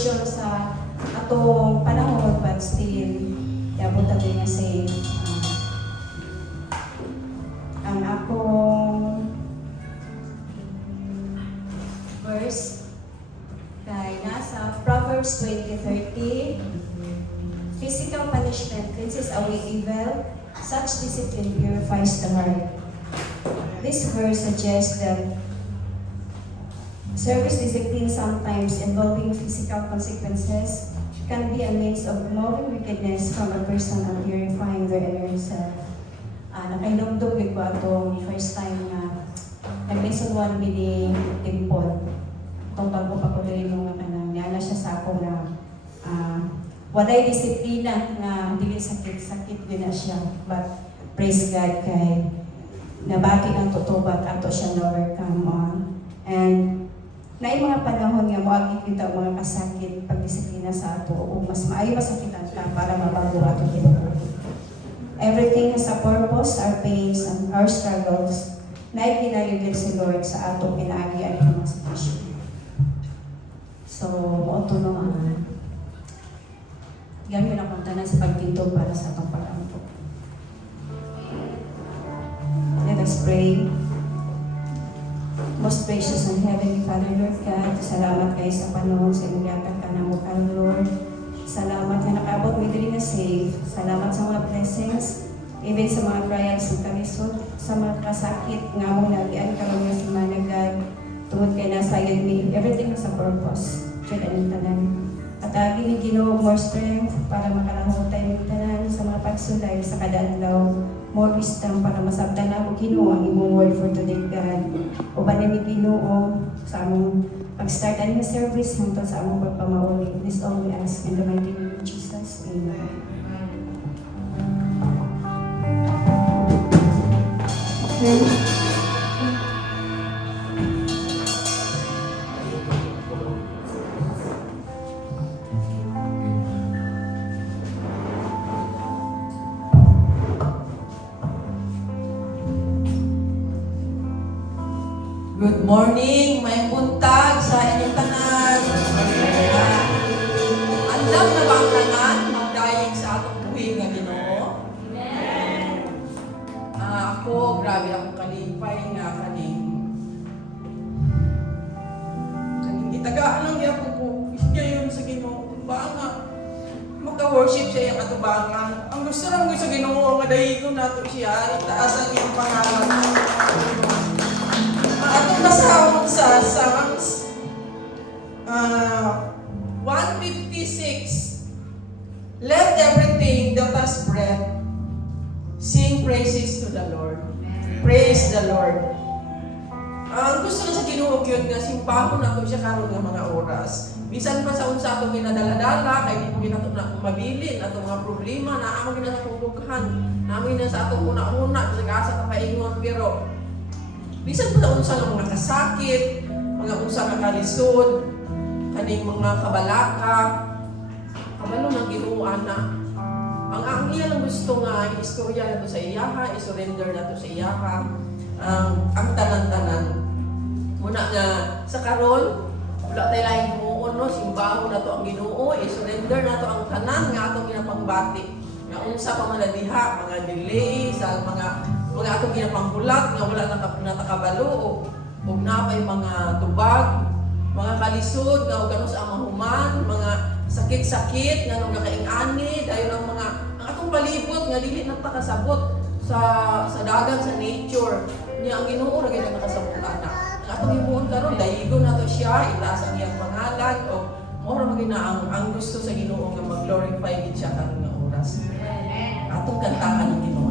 version sa atong panahon, but still, yabot ang nga say, ang akong verse kay nasa Proverbs 20:30, physical punishment cleanses away evil, such discipline purifies the heart. This verse suggests that service discipline, sometimes involving physical consequences, can be a means of removing wickedness from a person and purifying their inner self. Nakainumdum ko atong first time na nag-lesson 1 ni Dimple. Itong bago pa ko rin yung nana siya sa ako na walay disiplina na hindi sakit-sakit din na siya. But praise God kay nabati ng tutubat ato siya na-overcome on. And na mga panahon nga moagi kita mga kasakit pagdisiplina sa ato o mas maayo masakitan ka para mabago ato kinabuhi. Everything has a purpose, our pains and our struggles na ginalibig si Lord sa ato pinaagi at mga sitwasyon. So, moto naman. Gamit akong tanan sa pagtintog para sa atong pag-ampo. Let us pray. Most gracious and heavenly Father, Lord God, salamat kayo sa panahon sa inyong yatag ka na mukha, Lord. Salamat na nakaabot mo din na safe. Salamat sa mga blessings, even sa mga trials ng kalisod, sa mga kasakit nga mo nagian ka lang sa managad, tungod kay nasayad me. Everything has a purpose. Diyan ang tanan. At agi ni Ginoo more strength para makalangutay ng tanan sa mga pagsulay sa kadadlaw. More wisdom para masabtan na mo Ginoo ang imong word for today, God. Uban ni Ginoo sa among pag-start ang service hangtod sa among pagpamauli. This all we ask in the mighty name of Jesus. Amen. Good morning, may buntag sa inyong tanan. Andam na ba ang tanan magdayeg sa atong buhi nga Ginoo? Ako, grabe akong kalipay nga kaning itagaan lang gyapon ko. Gayon sa Ginoo, ba nga maka-worship siya yung atubangan. Ang gusto lang ko sa Ginoo nga dayigon nato siya, itaasan niyang pangalan. Atong basahon sa Psalms 156. Let everything that has breath sing praises to the Lord. Praise the Lord. Ang gusto na sa Ginoo yun nga simpahon nato siya karon nga mga oras. Bisan pa sa unsa atong ginadala-dala kay di mo ginato na mabilin atong mga problema na amo ginatulughan. Namin na sa atong una-una sa asa ta paingon pero bisan pa unsa ng mga kasakit, mga unsa nga kalisod, kaning mga kabalaka, kabalo ng Ginoo ana. Ang iya lang gusto nga istorya nato sa iyaha, i-surrender nato sa iyaha ang tanan-tanan. Muna nga sa karon, wala tayo laing muon no, simbaho nato ang Ginoo, i-surrender nato ang tanan nga atong ginapangbati. Nga unsa pa man diha, mga delay sa mga atong ginapanghulat nga wala natakabalo o napay mga tubag, mga kalisod nga ug sa amahuman, mga sakit-sakit nga nung nakaing-ani dayon ang mga ang atong palibot nga dili natakasabot sa dagat sa nature niya ang Ginoo ra gyud nakasabot ana. Ang atong himuon karon dayigon nato siya, itaas ang iyang pangalan o mora magina ang gusto sa Ginoo nga mag-glorify gid siya karon nga oras. Atong kantahan ang Ginoo.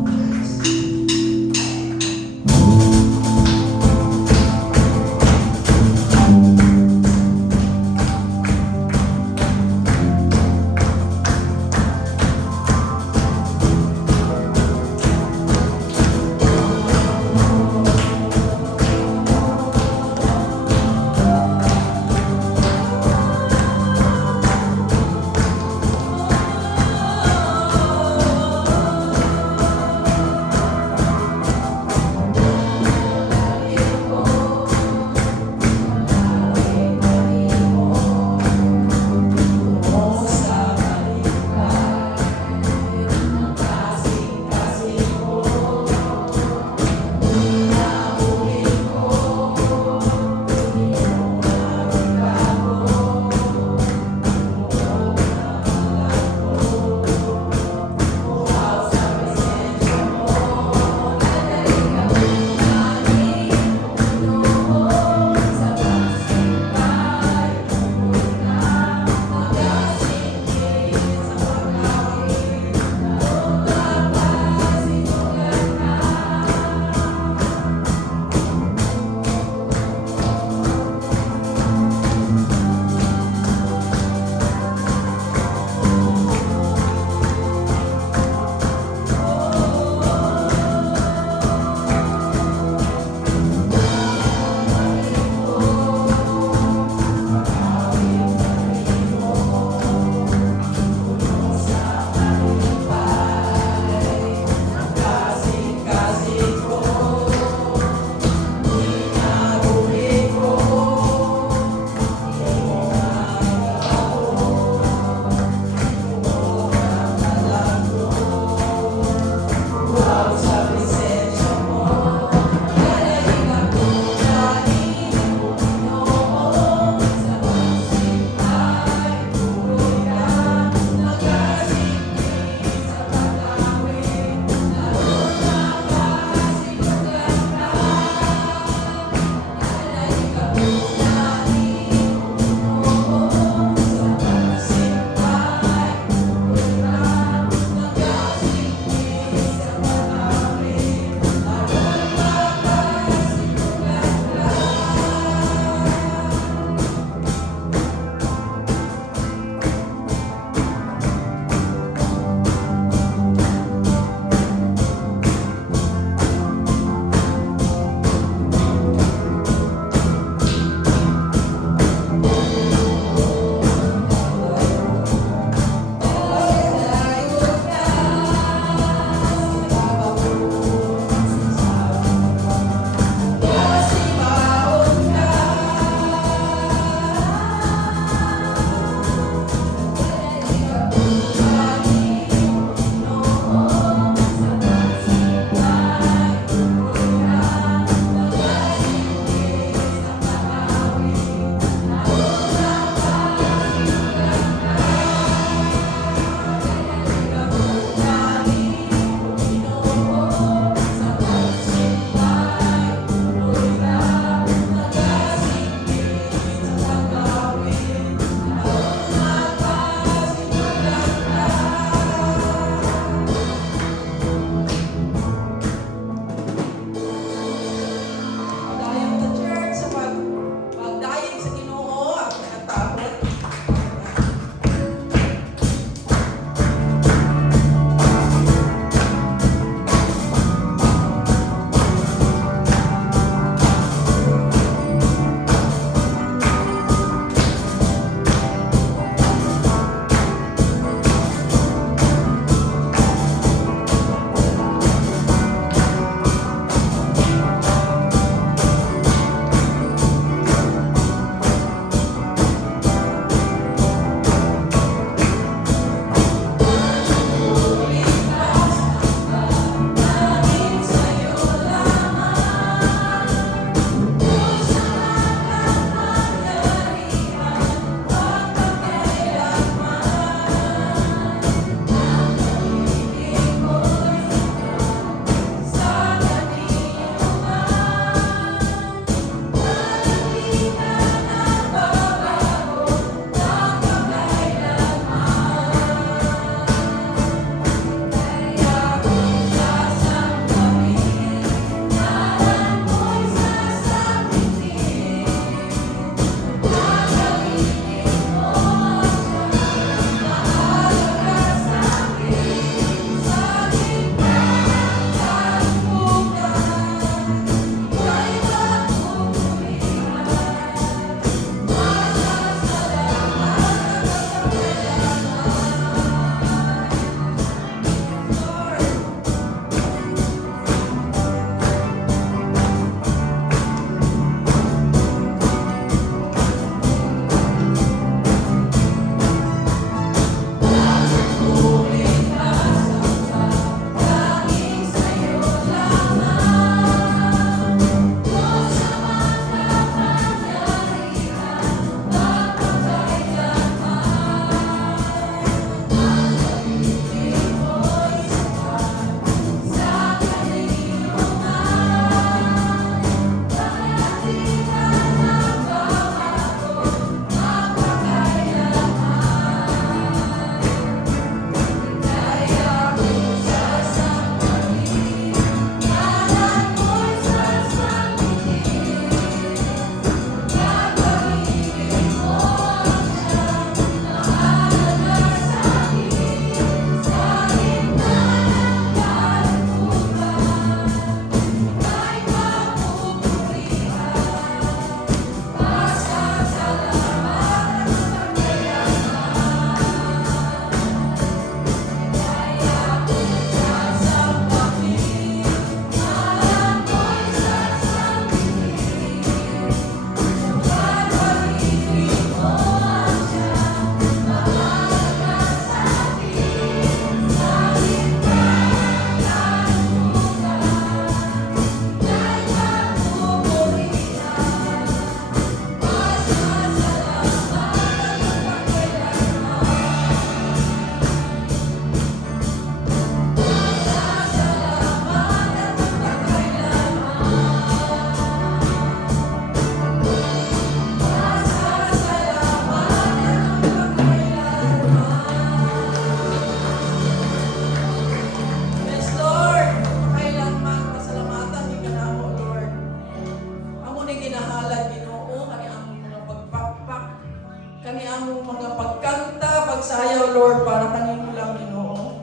ra Lord para kanimo lang Ginoo.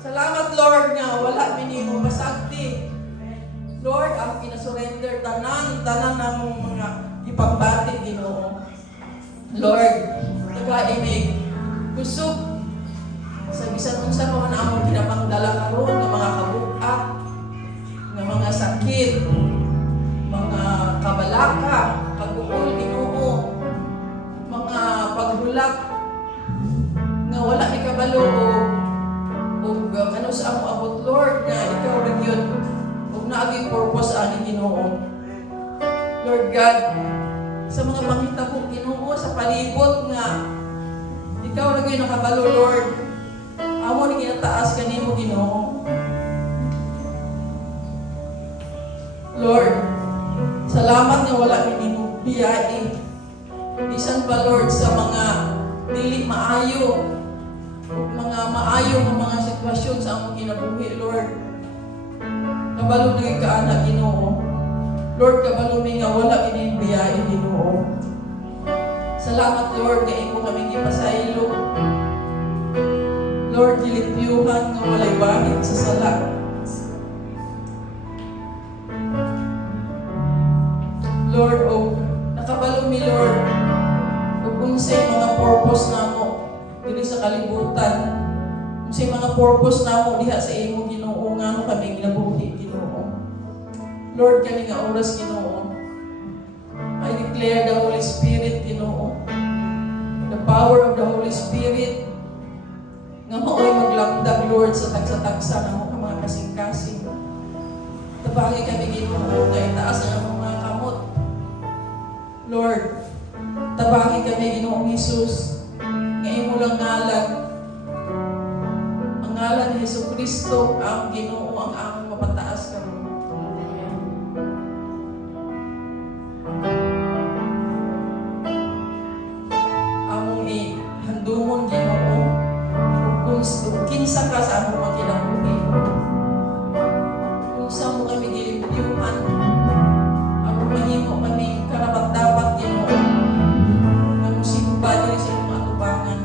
Salamat Lord nga wala minimo pasagdi. Lord, ang kinasurrender tanan namong mga ipagbati Ginoo. Lord, nagaimig kusog sa bisan unsa pa man among kinapangdala karon nga mga kabuk-ak, nga mga sakit, mga kabalaka, kaguol Ginoo, mga paghulak nga wala ni kabalo o kano sa among abot Lord nga ikaw ra gyud ug naagi purpose ani Ginoo. Lord God, sa mga panghitabo Ginoo sa palibot nga ikaw ra gyud nakabalo Lord. Amo ni ginataas kanimo Ginoo. Lord, salamat nga wala minimo biyahe. Bisan pa Lord sa mga dili maayo, mga maayo nga mga sitwasyon sa among kinabuhi Lord. Kabalo na kaana Ginoo. Lord, kabalo mi nga wala minimo biyahe Ginoo. Salamat Lord nga imo kami gipasaylo. Lord, gilipyuhan nga walay bahid sa sala. Lord, nakabalo mi Lord, unsay mga purpose namo diri sa kalibutan. Unsay mga purpose namo diha sa imo Ginoo nga kami ginabuhi Ginoo. Lord, kani nga oras Ginoo, I declare the Holy Spirit Ginoo. The power of the Holy Spirit nga mao'y maglamdag Lord sa tagsa-tagsa ng mga kasing-kasing. Tabagi kami Ginoo nga itaas ang mga kamot. Lord, tabagi kami Ginoong Hesus nga imo lang ngalan. Ang ngalan ni Jesucristo ang Ginoo ang among mapataas karon. Among handumon Ginoo kung kinsa ka sa among mga kinabuhi. Kung sa mo kami gilimpyuhan, among mahimo kami karapat-dapat Ginoo nga musimba diri sa imong atubangan.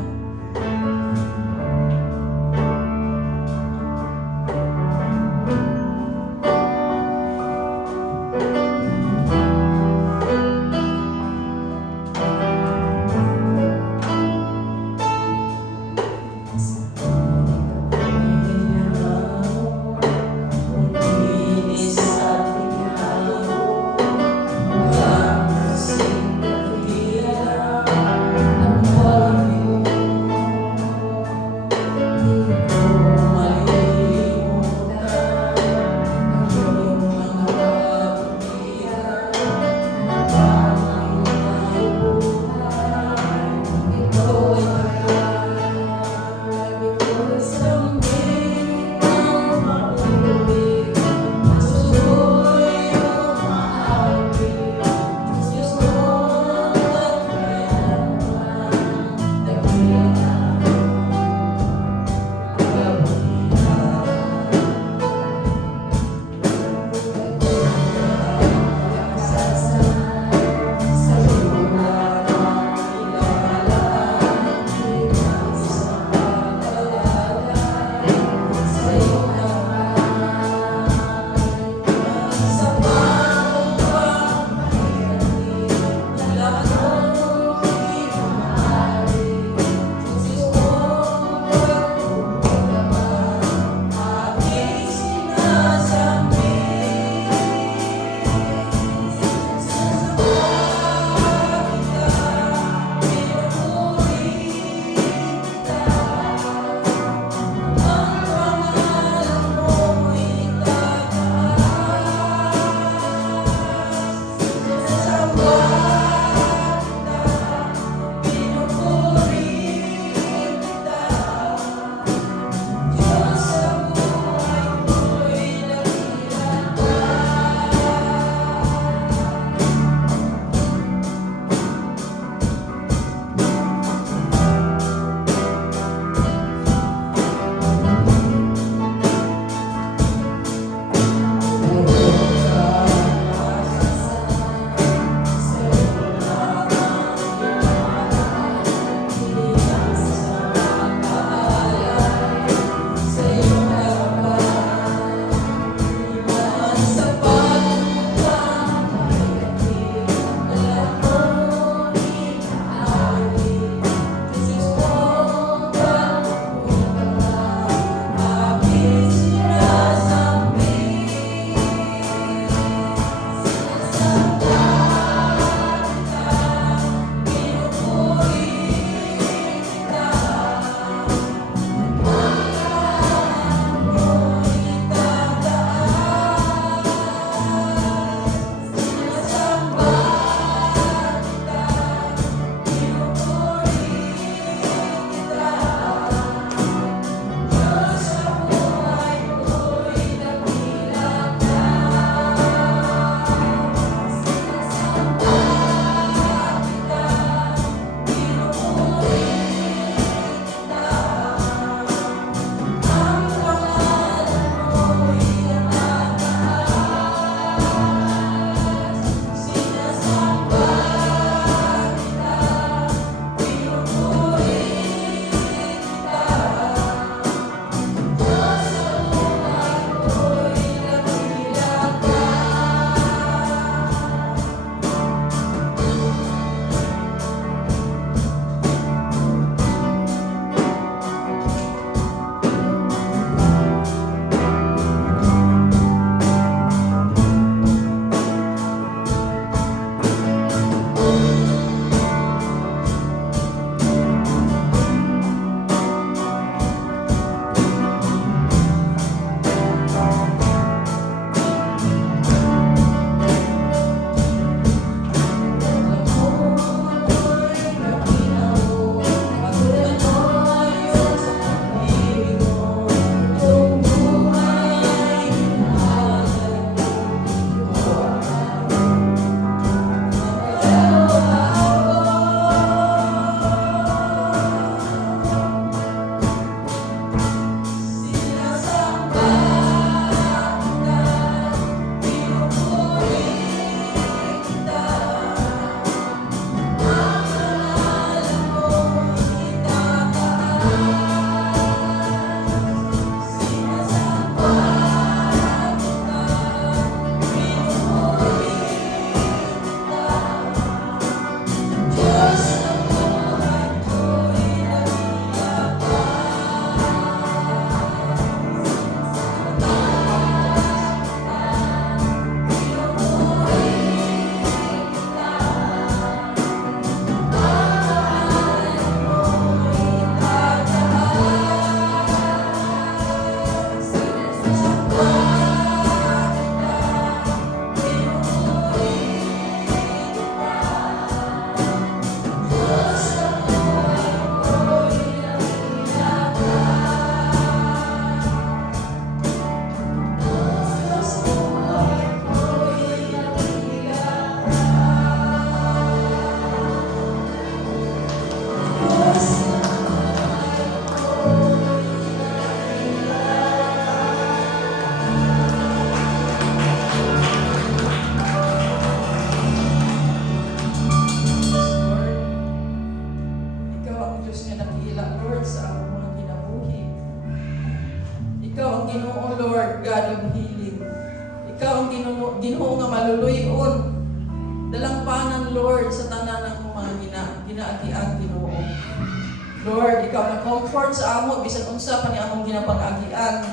Lord, ikaw na comfort sa amo bisan unsa pa ni among ginapag-agian.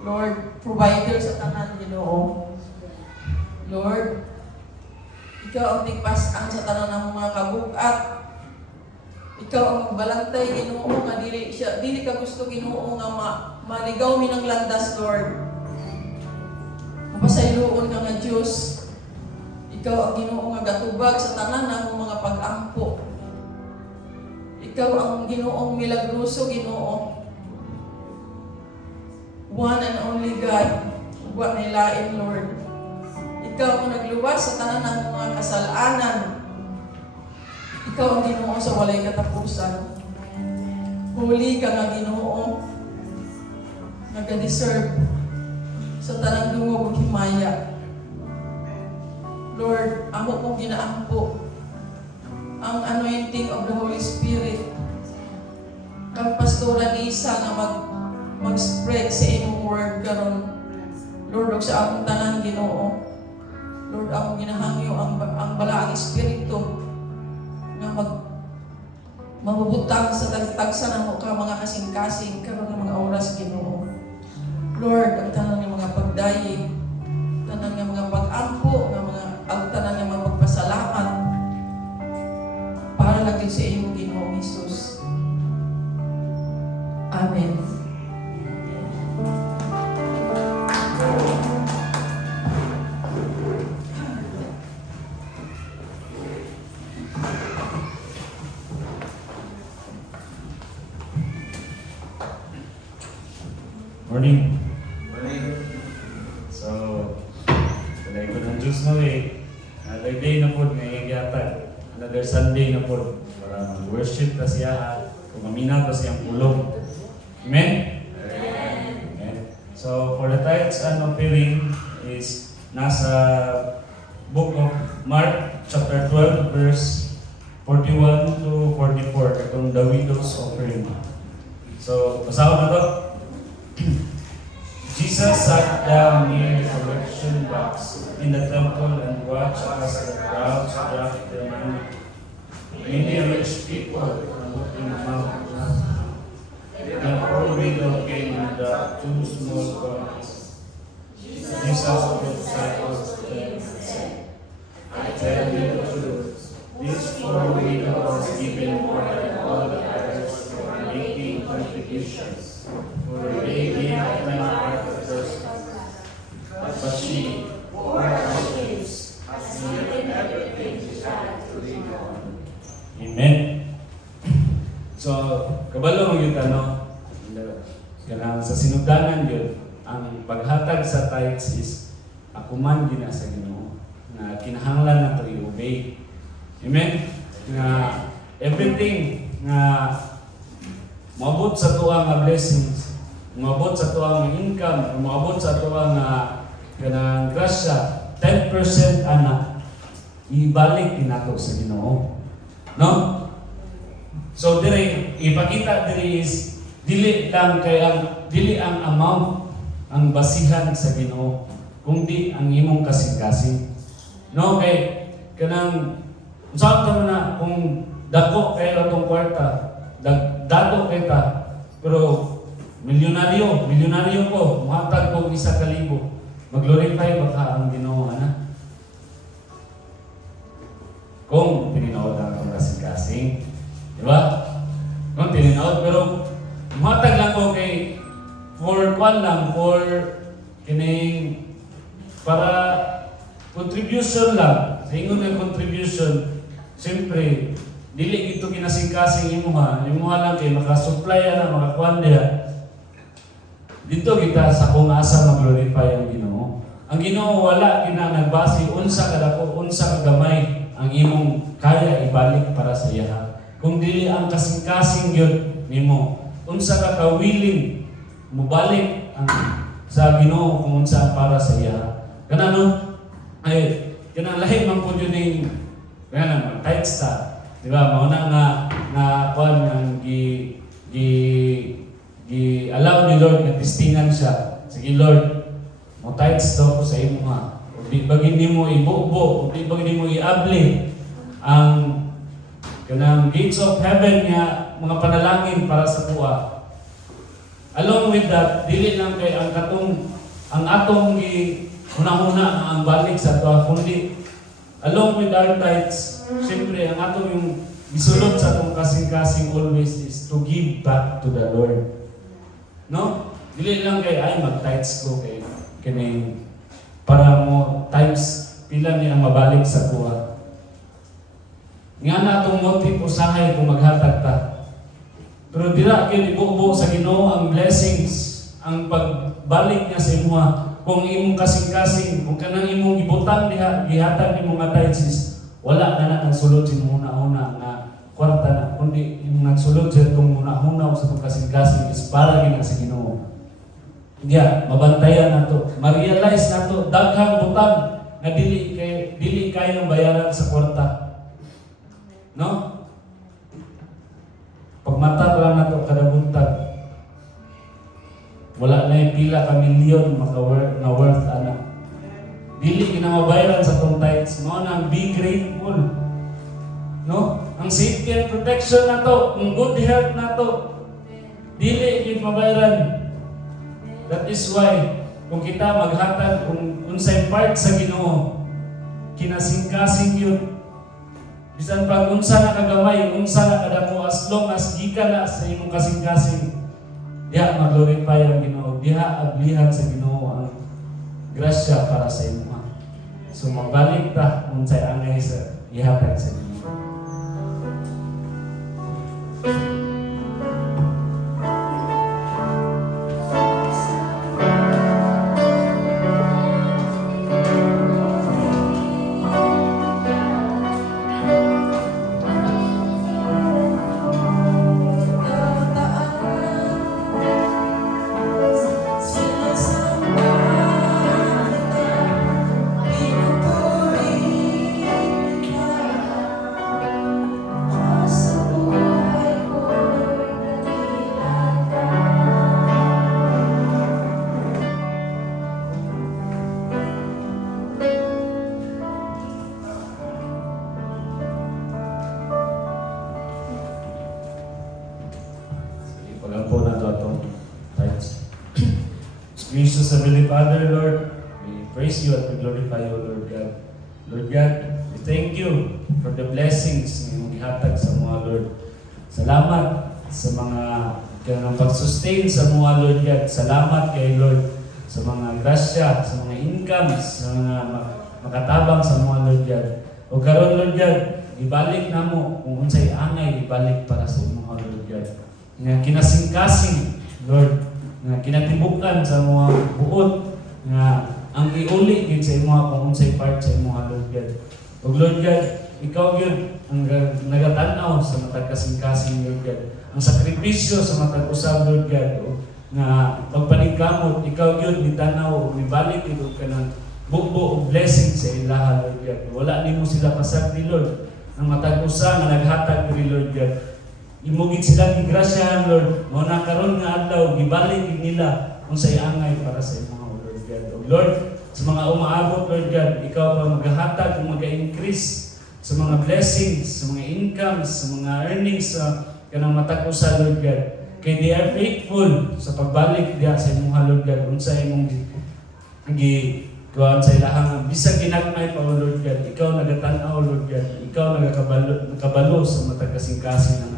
Lord, provider sa tanan, Ginoo. Lord, ikaw ang tigpas-an sa tanan ng mga kabugat. Ikaw ang magbalantay, Ginoo, nga dili ka gusto, Ginoo, nga maligaw mi ng landas, Lord. Mapasayloon ka nga Diyos. Ikaw ang Ginoo nga gatubag sa tanan ng mga pag-ampo. Ikaw ang Ginoong milagroso, Ginoo. One and only God. Huwag nilain, Lord. Ikaw ang nagluwas sa tanan ng mga kasalanan. Ikaw ang Ginoo sa walay katapusan. Huli ka nga Ginoo. Nag-deserve sa tanang dungog ug himaya. Lord, amo kong ginaampo ang anointing of the Holy Spirit. Kang Pastora Lisa nga mag-spread sa inyong word karon. Lord, og sa akong tanan Ginoo. Lord, akong ginahangyo ang balaang espiritu nga mabubutang sa tagsa ng mga kasing-kasing karon ng mga oras Ginoo. Lord, ang tanan ng mga pagdayeg, tanan ng mga pag-ampo, ang tanan ng mga pagpasalamat para lagi sa iyong Ginoong Hesus. Amen. Morning. So, tulay ko ng Diyos na another day na po, ngayong yatag. Another Sunday na po, para mag-worship ta siya, kumaminaw ta siyang pulong. Amen? Amen. So, for the tithes and offering is nasa book of Mark, chapter 12, verse 41 to 44, itong the widow's offering. So, basahin na to. Jesus sat down near the collection box in the temple and watched as the crowds dragged the money. Many rich people were looking out. The poor widow came and dropped 2 small coins. Jesus of the disciples came and said, I tell you the truth, this poor widow was given more than all the others who are making contributions. For they gave a part of their stuff. But she, poor as she is, has given everything she had to live on. Amen. So, kabalo mo yung kanang sa sinugdanan yun, ang paghatag sa tithes is ako man gina sa Ginoo na kinahanglan na ito i-obey. Amen? Na everything na maabot sa tuwa nga blessings, maabot sa tuwa nga income, maabot sa tuwa nga kanang grasya, 10% ana ibalik inato sa Ginoo. No? So dire ipakita dire is dili lang kay dili ang amount ang basihan sa Ginoo, kundi ang imong kasing-kasing. No, kay kanang usahay ta man na kung dako kay atong kwarta, dato kita, pero milyonaryo ko, muhatag ko 1,000, mag-glorify ba ka ang Ginoo ana? Kung tininaw lang ang kasing-kasing, di ba? Kung tininaw, pero muhatag lang ko kay for kining para contribution lang, sa ingon nga contribution, siyempre, dili ito kinasing-kasing imuha lang kay makasupply na, makakuan diha. Dito kita sa kung asa mag-glorify ang Ginoo. Ang Ginoo wala nagbase unsa kadako, unsa kagamay ang imong kaya ibalik para sa iya. Kung dili ang kasing-kasing gyud nimo, unsa ka willing mobalik ang sa Ginoo kung unsa para sa iya. Kana no? Ay kanang lahi man pud yun ning kanang tithes ta. Di ba? Mauna nga kuan ang allow ni Lord na testingan siya. Sige Lord, mo tithes daw ko sa imo ha. Di bagin nimo ibubo, di bagin nimo iabli ang kanang gates of heaven nga mga panalangin para sa kuha. Along with that, dili lang kay ang atong una-una ang balik sa tuwa, kundi along with our tithes, siyempre ang atong yung gisulod sa atong kasing-kasing always is to give back to the Lord. No? Dili lang kay ay mag-tithes ko kay kini para mo times pila ni ang mabalik sa kuha. Nga na itong motive usahay kung maghatag ta. Pero dira gyud ibubo sa Ginoo ang blessings, ang pagbalik niya sa imuha. Kung imong kasing-kasing, kung kanang imong ibutang diha, gihatag nimo nga tithes, wala na nagsulod sa una-una nga kwarta na, kundi imong nagsulod sa itong una-una sa itong kasing-kasing is para gina sa Ginoo. Diya, mabantayan nato, ma-realize nato daghang butang nga dili kayang bayaran sa kwarta. No? Pagmata pa lang nato kada buntag, wala na yung pila ka milyon na worth ana. Dili kinamabayaran sa tong tithes. Mo nang be grateful. No? Ang safety and protection nato, ang good health nato, dili kinamabayaran. That is why kung kita maghatag kung unsay part sa Ginoo, kinasing-kasing yun. Bisan pag unsa na kagamay, unsa na kadako, as long as gikan na sa imong kasing-kasing, diha mag-glorify ang Ginoo, diha ablihan sa Ginoo ang grasya para sa imo. So magbalik ta unsay angay sa ihatag sa Ginoo. Pagampo na ito atong tithes. Gracious Heavenly Father, Lord, we praise you and we glorify you, Lord God. Lord God, we thank you for the blessings na iyong ihatag sa mga Lord. Salamat sa mga kanang pag-sustain sa mga Lord God. Salamat kay Lord sa mga grasya, sa mga incomes, sa mga makatabang sa mga Lord God. O karon Lord God, ibalik na mo kung unsay angay ibalik para sa mga Lord God. Nga kinasing-kasing, Lord, nga kinatibukan sa mga buot, nga ang iuli din sa mga kung unsay part sa mga Lord God. O Lord God, ikaw yun ang nagatanaw sa matag kasing-kasing, Lord God. Ang sakripisyo sa matag usab, Lord God, o nga pagpaningkamot, ikaw yun nitanaw, nibalik ito ka ng bukbo o blessing sa ilaha, Lord God. Wala ni mo sila pasagdi, Lord, ang matag usa nga naghatag ni Lord God. Imugit sila gigrasyahan, Lord. Mo na karon nga adlaw gibalik nila unsay angay para sa mga Lord God. O Lord, sa mga umaabot, Lord God, ikaw pa maghahatag, mag-increase sa mga blessings, sa mga incomes, sa mga earnings sa kanang matakusa, Lord God. Kay they are faithful sa pagbalik diha sa imong Lord God. Unsay imong kuan sa ilahang bisag ginagmay pa, Lord God. Ikaw nagatanaw, Lord God. Ikaw nakabalo sa matag kasing-kasing ng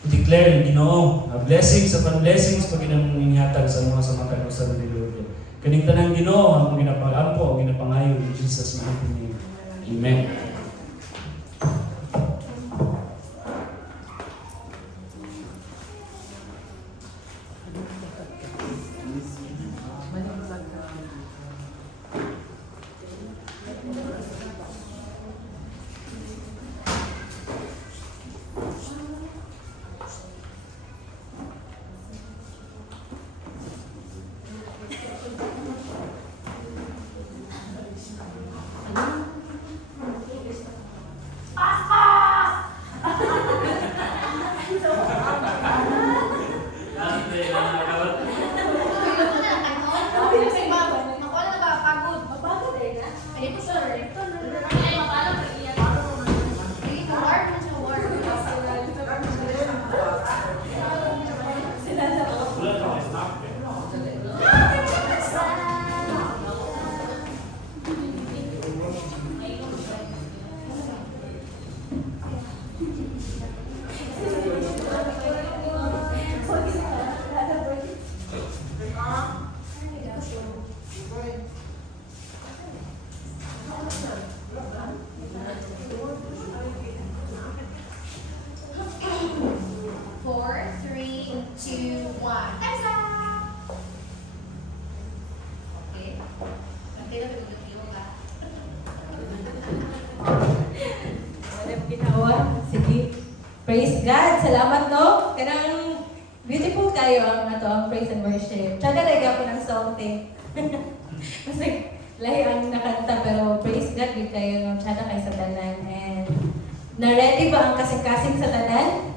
declare, Ginoo, blessings upon blessings pag ginaminihatag sa mga sa matag sa Lord. Kaning tanang Ginoo ang ginapag-ampo, ang ginapangayo in Jesus' mighty name. Amen. Four, three, two, one. Time's up! Okay. Okay na pinag-iwan ka. Walang ginawa. Sige. Praise God. Salamat, no? Kanang beautiful kayo ang ato ang praise and worship. Tsaka nagay ako ng song, te. Kasi lahi ang nakanta, pero praise God, good kayo, no? Tsaka kay sa tanan. And na-ready ba ang kasing-kasing sa tanan?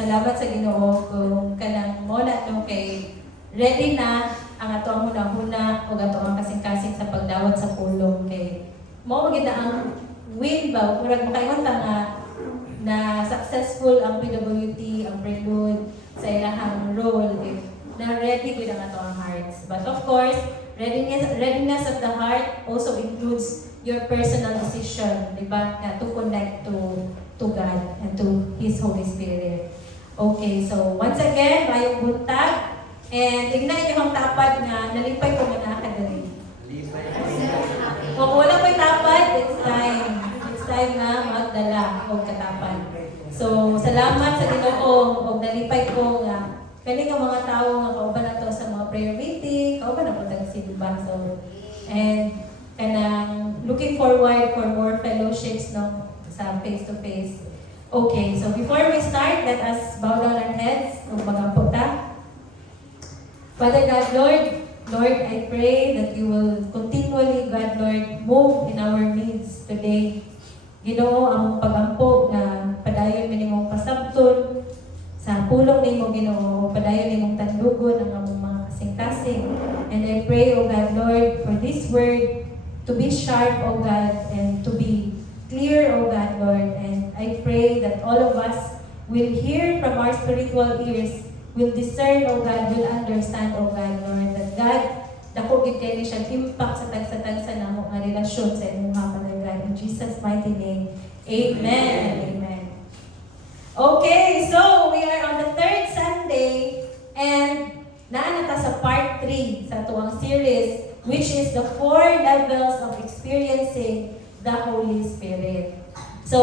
Salamat sa Ginoo kung kanang mo na no kay ready na ang ato ang hunahuna o ato ang kasing-kasing sa pagdawat sa pulong kay mo magina ang win ba murag makaingon ta nga na successful ang PWT ang Prelude sa ilahang role if na ready gud ang ato ang hearts. But of course, readiness of the heart also includes your personal decision, di ba? Na to connect to God and to His Holy Spirit. Okay, so once again, mayong buntag. And tignan niyo ang tapad nga nalipay ko muna kadali. Kung wala pa'y tapad, it's time. It's time na magdala o katapad. So, salamat sa Ginoo o nalipay ko nga kani nga mga tao nga kauban nato sa mga prayer meeting, kauban na po tag-simba. So, and kanang looking forward for more fellowships no sa face-to-face. Okay, so before we start, let us bow down our heads o magampo ta. Father God, Lord, I pray that you will continually, God, Lord, move in our midst today. Ginoo, ang pagampo na padayon minimong pasabton sa pulong nimo Ginoo, padayon nimong tandugon ang among mga kasing-kasing. And I pray, O God, Lord, for this word to be sharp, O God, and to be clear, O God, Lord. And I pray that all of us will hear from our spiritual ears, will discern, O God, will understand, O God, Lord, that God, dako gid kay ni siya impact sa tag-sa sa namo nga relasyon sa imong Father God. In Jesus' mighty name, amen and amen. Okay, so we are on the third Sunday, and naa ta sa part 3 sa tuwang series, which is the 4 levels of experiencing the Holy Spirit. So,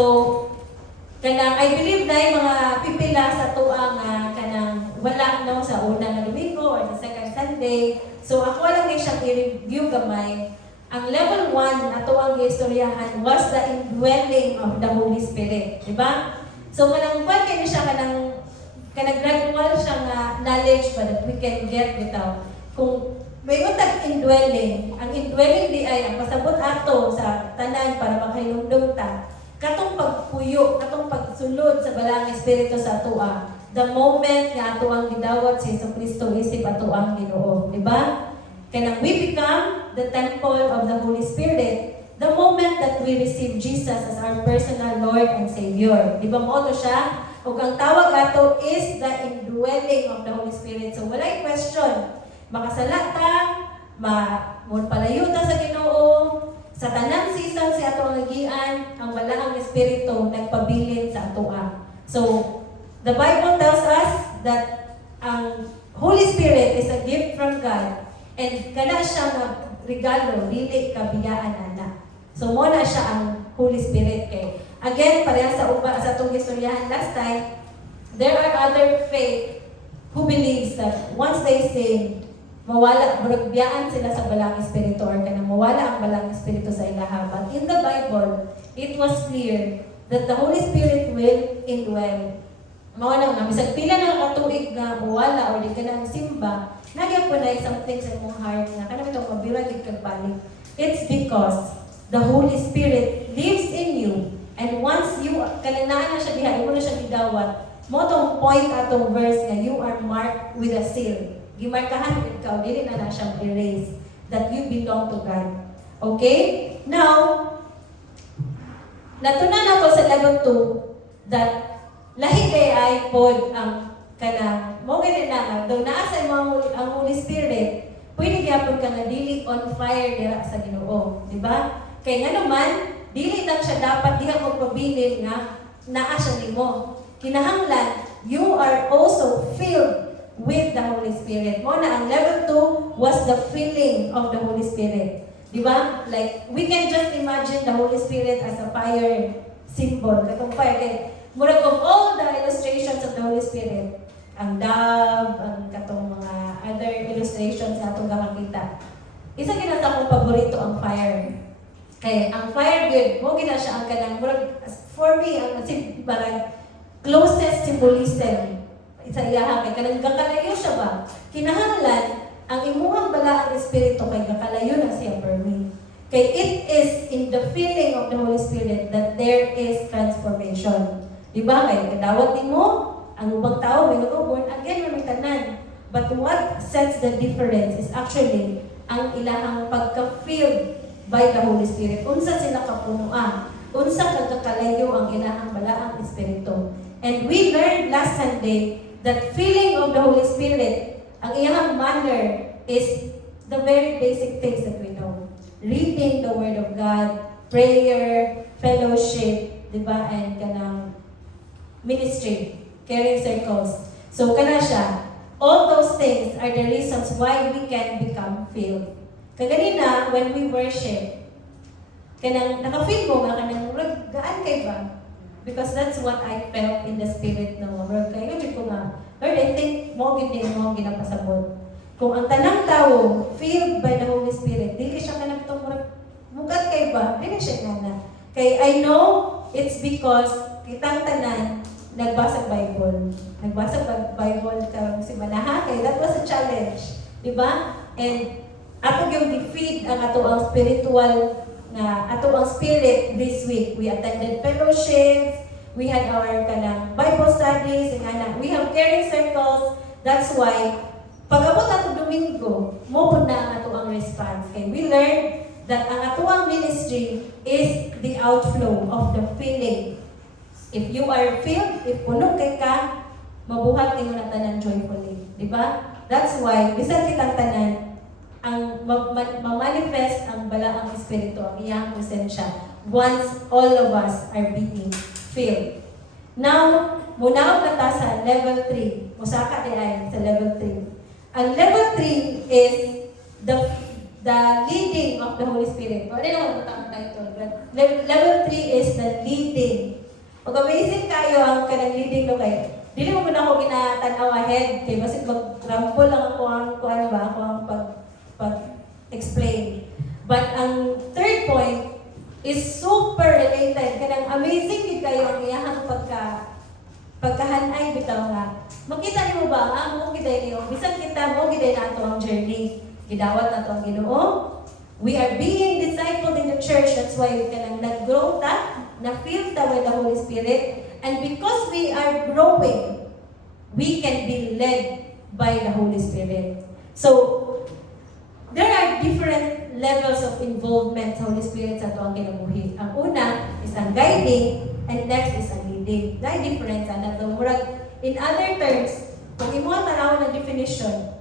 kanang I believe na yung mga pipila sa tuang kanang wala no sa unang Domingo or sa second Sunday. So, ako lang na siyang i-review gamay. Ang level 1 na tuang istoryahan was the indwelling of the Holy Spirit. Diba? So, kanang kwan kayo siya kanang gradual siyang knowledge ba that we can get without. Kung may utag indwelling. Ang indwelling di ay ang pasabot ato sa tanan para makahinumdum ta. Katong pagpuyo, katong pagsulod sa balang espiritu sa atua. The moment nga ato ang gidawat si Jesucristo isip ato ang Ginoo, di ba? Kanang we become the temple of the Holy Spirit the moment that we receive Jesus as our personal Lord and Savior. Di ba mo to siya? Ug ang tawag ato is the indwelling of the Holy Spirit. So walay question. Makasalata, palayo ta sa Ginoo, sa tanang season si ato ang nagian, ang balaang espiritu nagpabilin sa atoa. So, the Bible tells us that ang Holy Spirit is a gift from God, and kana siya nga regalo, dili kabiyaan ana. So, mo na siya ang Holy Spirit kay. Again, pareha sa atong istoryahan last time, there are other faith who believes that once they sin, mawala, biyaan sila sa balang espiritu or kanang mawala ang balang espiritu sa ilaha. But in the Bible, it was clear that the Holy Spirit will indwell. Mawala nga, bisag pila na katuig nga mawala or di ka na simba, nagyan po na something sa imong heart na kanang itong mabiragid kag balik. It's because the Holy Spirit lives in you, and once you, kananaan na siya diha, imo na siya gidawat, mo tong point atong verse nga you are marked with a seal. Gimarkahan ikaw, dili na siyang erase that you belong to God. Okay? Now, natunan ako sa level 2 that lahi kay ay pod ang kanang mo gani na daw naa sa ang Holy Spirit, pwede gyapon ka nga dili on fire dira sa Ginoo, di ba? Kay nga naman dili lang siya dapat diha mo mabilin nga naa siya nimo. Kinahanglan, you are also filled with the Holy Spirit. Mo na ang level 2 was the filling of the Holy Spirit. Di ba? Like, we can just imagine the Holy Spirit as a fire symbol. Katong fire. Kaya, murag of all the illustrations of the Holy Spirit, ang dove, ang katong mga other illustrations na itong kakakita. Isa gina sa akong paborito ang fire. Kaya, ang fire good, mo gina siya ang kanang, murag, for me, ang parang closest symbolism sa iyaha kay kanang gakalayo siya ba? Kinahanglan ang imuhang balaang espiritu kay gakalayo na siya for me. Kay it is in the feeling of the Holy Spirit that there is transformation. Di ba? Kay kadawat nimo ang ubang tao may born again may tanan. But what sets the difference is actually ang ilahang pagka-filled by the Holy Spirit. Unsa sila kapunuan? Unsa kagakalayo ang ilahang balaang espiritu? And we learned last Sunday that feeling of the Holy Spirit, ang iyang manner is the very basic things that we know. Reading the Word of God, prayer, fellowship, di ba? And kanang ministry, caring circles. So kana siya, all those things are the reasons why we can become filled. Kaganina, when we worship, kanang naka-feel mo ba kanang gaan kay ba? Because that's what I felt in the spirit no. Lord, kaya ko nga, Lord, I think mo gid mo ginapasabot. Kung ang tanang tao filled by the Holy Spirit, dili siya kanang tungod mugat kay ba? Dili siya kana. Kay I know it's because kitang tanan nagbasa Bible. Nagbasa Bible karong si Manaha kay that was a challenge, di ba? And ato yung defeat ang ato ang spiritual na ato ang spirit this week. We attended fellowships, we had our kanang Bible studies, and we have caring circles. That's why, pag-abot ato Domingo, mo po na ang ato ang response. Kay we learned that ang ato ang ministry is the outflow of the feeling. If you are filled, if puno kay ka, mabuhat ninyo na tanan joyfully. Di ba? That's why, bisan kitang tanan, ang ma-manifest ang balaang espiritu, ang iyang presensya, once all of us are being filled. Now, muna na ta sa level 3. Musaka di ay sa level 3. Ang level 3 is the leading of the Holy Spirit. Wala naman ang title. But level 3 is the leading. Pag-amazing kayo ang kanang leading no kayo. Dili mo na ako ginatanaw ahead. Kaya basig mag-rample lang ako ang pag-explain. But ang third point is super related. Kanang amazing din kayo ang iyahang pagkahanay bitaw nga. Makita niyo ba mo giday niyo? Bisan kita mo giday na ato ang journey. Gidawat na ato ang Ginoo. We are being discipled in the church. That's why kanang nag-grow ta, na-filled ta with the Holy Spirit. And because we are growing, we can be led by the Holy Spirit. So, there are different levels of involvement sa Holy Spirit sa ato ang kinabuhi. Ang una is ang guiding, and next is ang leading. Dahil difference, in other terms, kung imo ang tanawan ng definition,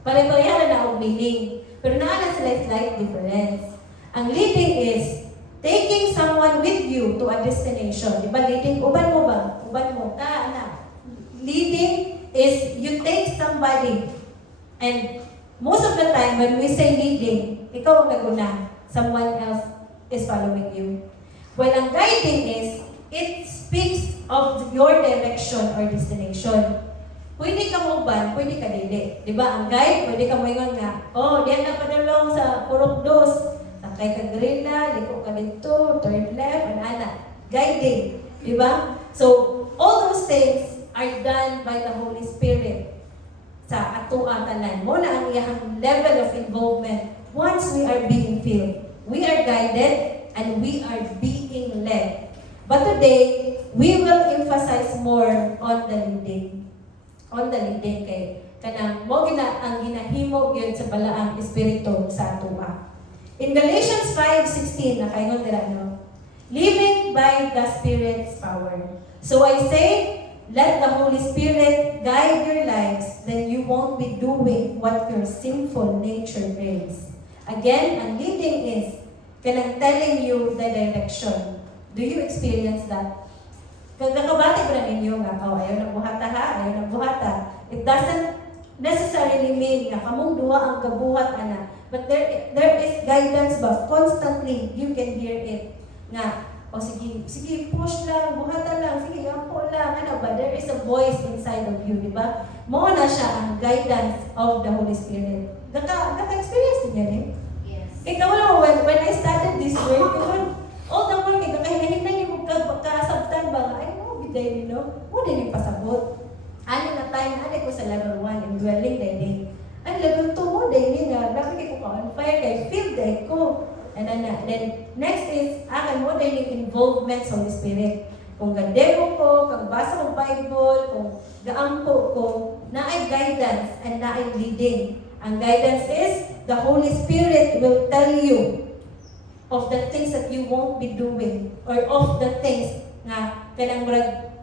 pare-pareha na ang meaning, pero naala sila slight difference. Ang leading is taking someone with you to a destination. Di ba leading? Uban mo ba? Uban mo. Leading is you take somebody, and most of the time, when we say leading, ikaw ang naguna. Someone else is following you. Well, ang guiding is, it speaks of your direction or destination. Pwede ka muban, pwede ka dili. Di ba? Ang guide, pwede ka moingon nga, diyan na padulong sa Purok Dos. Sakay ka grila, liko ka dito, turn left, guiding. Di ba? So, all those things are done by the Holy Spirit sa ato tanan. Mo na ang iyang level of involvement once we are being filled. We are guided and we are being led. But today, we will emphasize more on the leading. On the leading kay kanang mo gina ang ginahimo gyud sa balaang espiritu sa ato. In Galatians 5:16 nakaingon dira no. Living by the Spirit's power. So I say, let the Holy Spirit guide your lives, then you won't be doing what your sinful nature craves. Again, ang leading is kanang telling you the direction. Do you experience that? Kakabati ko na ninyo nga, ayaw na buhata ha, ayaw na buhata. It doesn't necessarily mean nga kamong duha ang kabuhat ana. But there is guidance ba? Constantly, you can hear it. Nga, sige, push lang, buhata lang, sige, ampo lang, ano ba? There is a voice inside of you, di ba? Mo na siya ang guidance of the Holy Spirit. Naka-experience niya rin. Yes. Ikaw lang, when I started this work, all the work, kahinahinay niyo kasabtan ba? I know, biday niyo, mo din yung pasabot. Ano na time, ano ko sa level 1, in dwelling day. Ang level 2 mo, day nga, nakikita ko on fire, kay feel day ko. And then next is, akin mo din yung involvement sa Holy Spirit. Kung gandero ko, kung basa ko Bible, kung gaampo ko, na ay guidance and na ay leading. Ang guidance is, the Holy Spirit will tell you of the things that you won't be doing, or of the things na kanang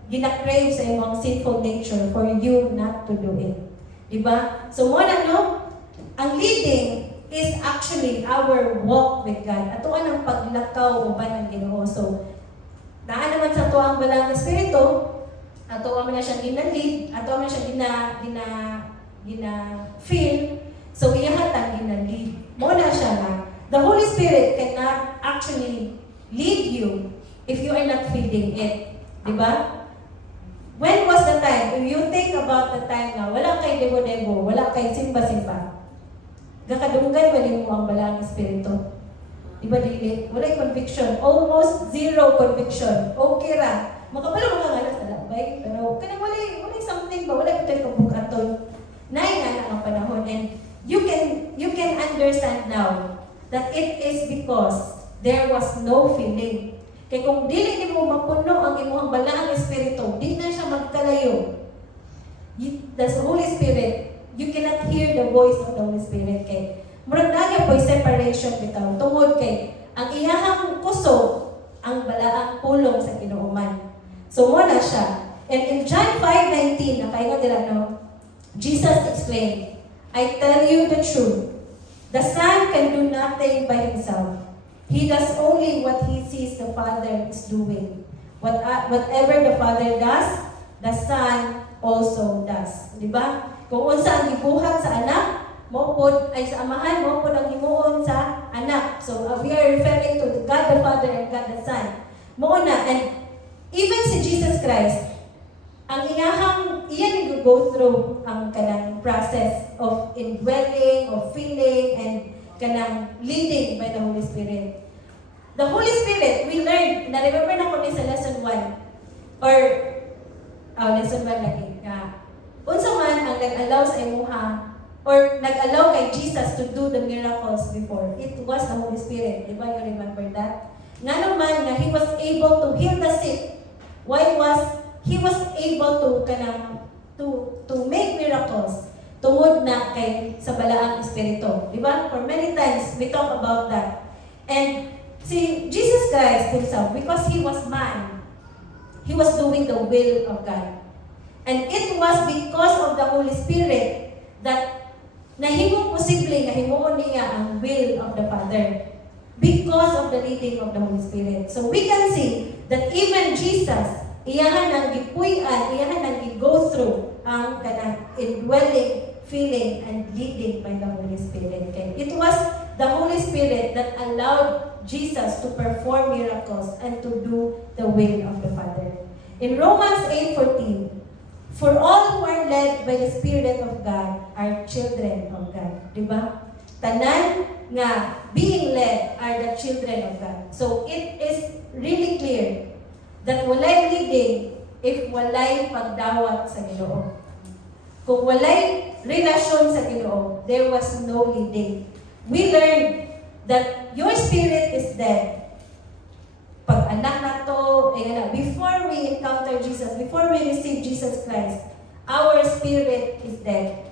gina-crave sa imong sinful nature for you not to do it. Diba? So, muna, no? Ang leading is actually our walk with God. Ato ang paglakaw uban ng Ginoo. So, daan naman sa ato ang balang espiritu, ato ang na siya gina-lead, ato ang na siya gina-feel, so iyahatang gina-lead. Muna siya na, the Holy Spirit cannot actually lead you if you are not feeling it. Diba? When was the time? If you think about the time na wala kay debo-debo, wala kay simba-simba, gakadunggan ba mo ang balang espiritu? Diba dili? Wala conviction. Almost zero conviction. Okay ra. Makabalo mga nga sa labay. Pero kanang wala something ba? Wala ito kabukaton. Nay nga na ang panahon. And you can understand now that it is because there was no feeling. Kaya kung dili ni mo mapuno ang imong balaang espiritu, di na siya magkalayo. The Holy Spirit, you cannot hear the voice of the Holy Spirit. Kay murag na po separation bitaw tungod kay ang iyahang kusog ang balaang pulong sa Ginooman. So mo na siya. And in John 5:19, nakaingon nila no, Jesus explained, I tell you the truth. The Son can do nothing by himself. He does only what he sees the Father is doing. Whatever the Father does, the Son also does. Diba? Kung unsa ang gibuhat sa anak, maupod ay sa amahan, maupod ang himuon sa anak. So we are referring to God the Father and God the Son. Muna, and even si Jesus Christ, ang iyan go through ang kanang process of indwelling, of feeling, and kanang leading by the Holy Spirit. The Holy Spirit, we learned, na-remember na ko ni sa lesson 1, or lesson 1 lagi, unsa man ang nag-allow sa imuha, or nag-allow kay Jesus to do the miracles before, it was the Holy Spirit. Diba you remember that? Nga naman na He was able to heal the sick. Why was He was able to make miracles tungod na kay sa balaang espiritu. Diba? For many times, we talk about that. And see, Jesus Christ Himself, because He was man, He was doing the will of God. And it was because of the Holy Spirit that nahimong posible nga himuon niya ang will of the Father. Because of the leading of the Holy Spirit. So we can see that even Jesus, iyahan ang gipuy-an, iyahan ang gi-go through ang kanang indwelling, feeling, and leading by the Holy Spirit. Okay? It was the Holy Spirit that allowed Jesus to perform miracles and to do the will of the Father. In Romans 8:14, for all who are led by the Spirit of God are children of God. Diba? Tanan nga being led are the children of God. So it is really clear that walay leading if walay pagdawat sa Ginoo. Kung walay relasyon sa Ginoo, there was no leading. We learned that your spirit is dead. Pag anak na to, before we encounter Jesus, before we receive Jesus Christ, our spirit is dead.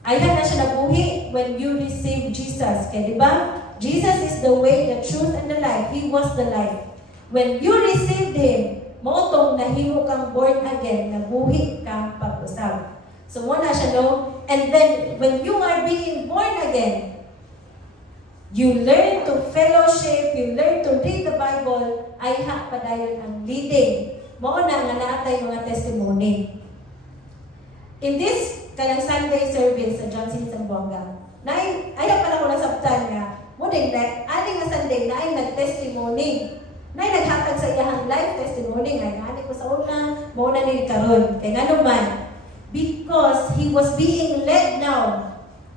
Ayan na siya nabuhi when you receive Jesus. Kaya diba? Jesus is the way, the truth, and the life. He was the life. When you received Him, mautong nahimo kang born again, nabuhi kang pag-usab. So muna siya, no? And then, when you are being born again, You learn to fellowship, you learn to read the Bible, ay padayon ang leading. Mao na nga naatay mga testimony. In this kanang Sunday service sa Johnson Zamboanga, ayaw pa na ko nasabtan nga, mo din na, aning nga Sunday na ay nag-testimony. Na ay naghatag sa iyahang life testimony nga, ani ko sa una, mo na ni karon. Kaya nga naman, because he was being led now,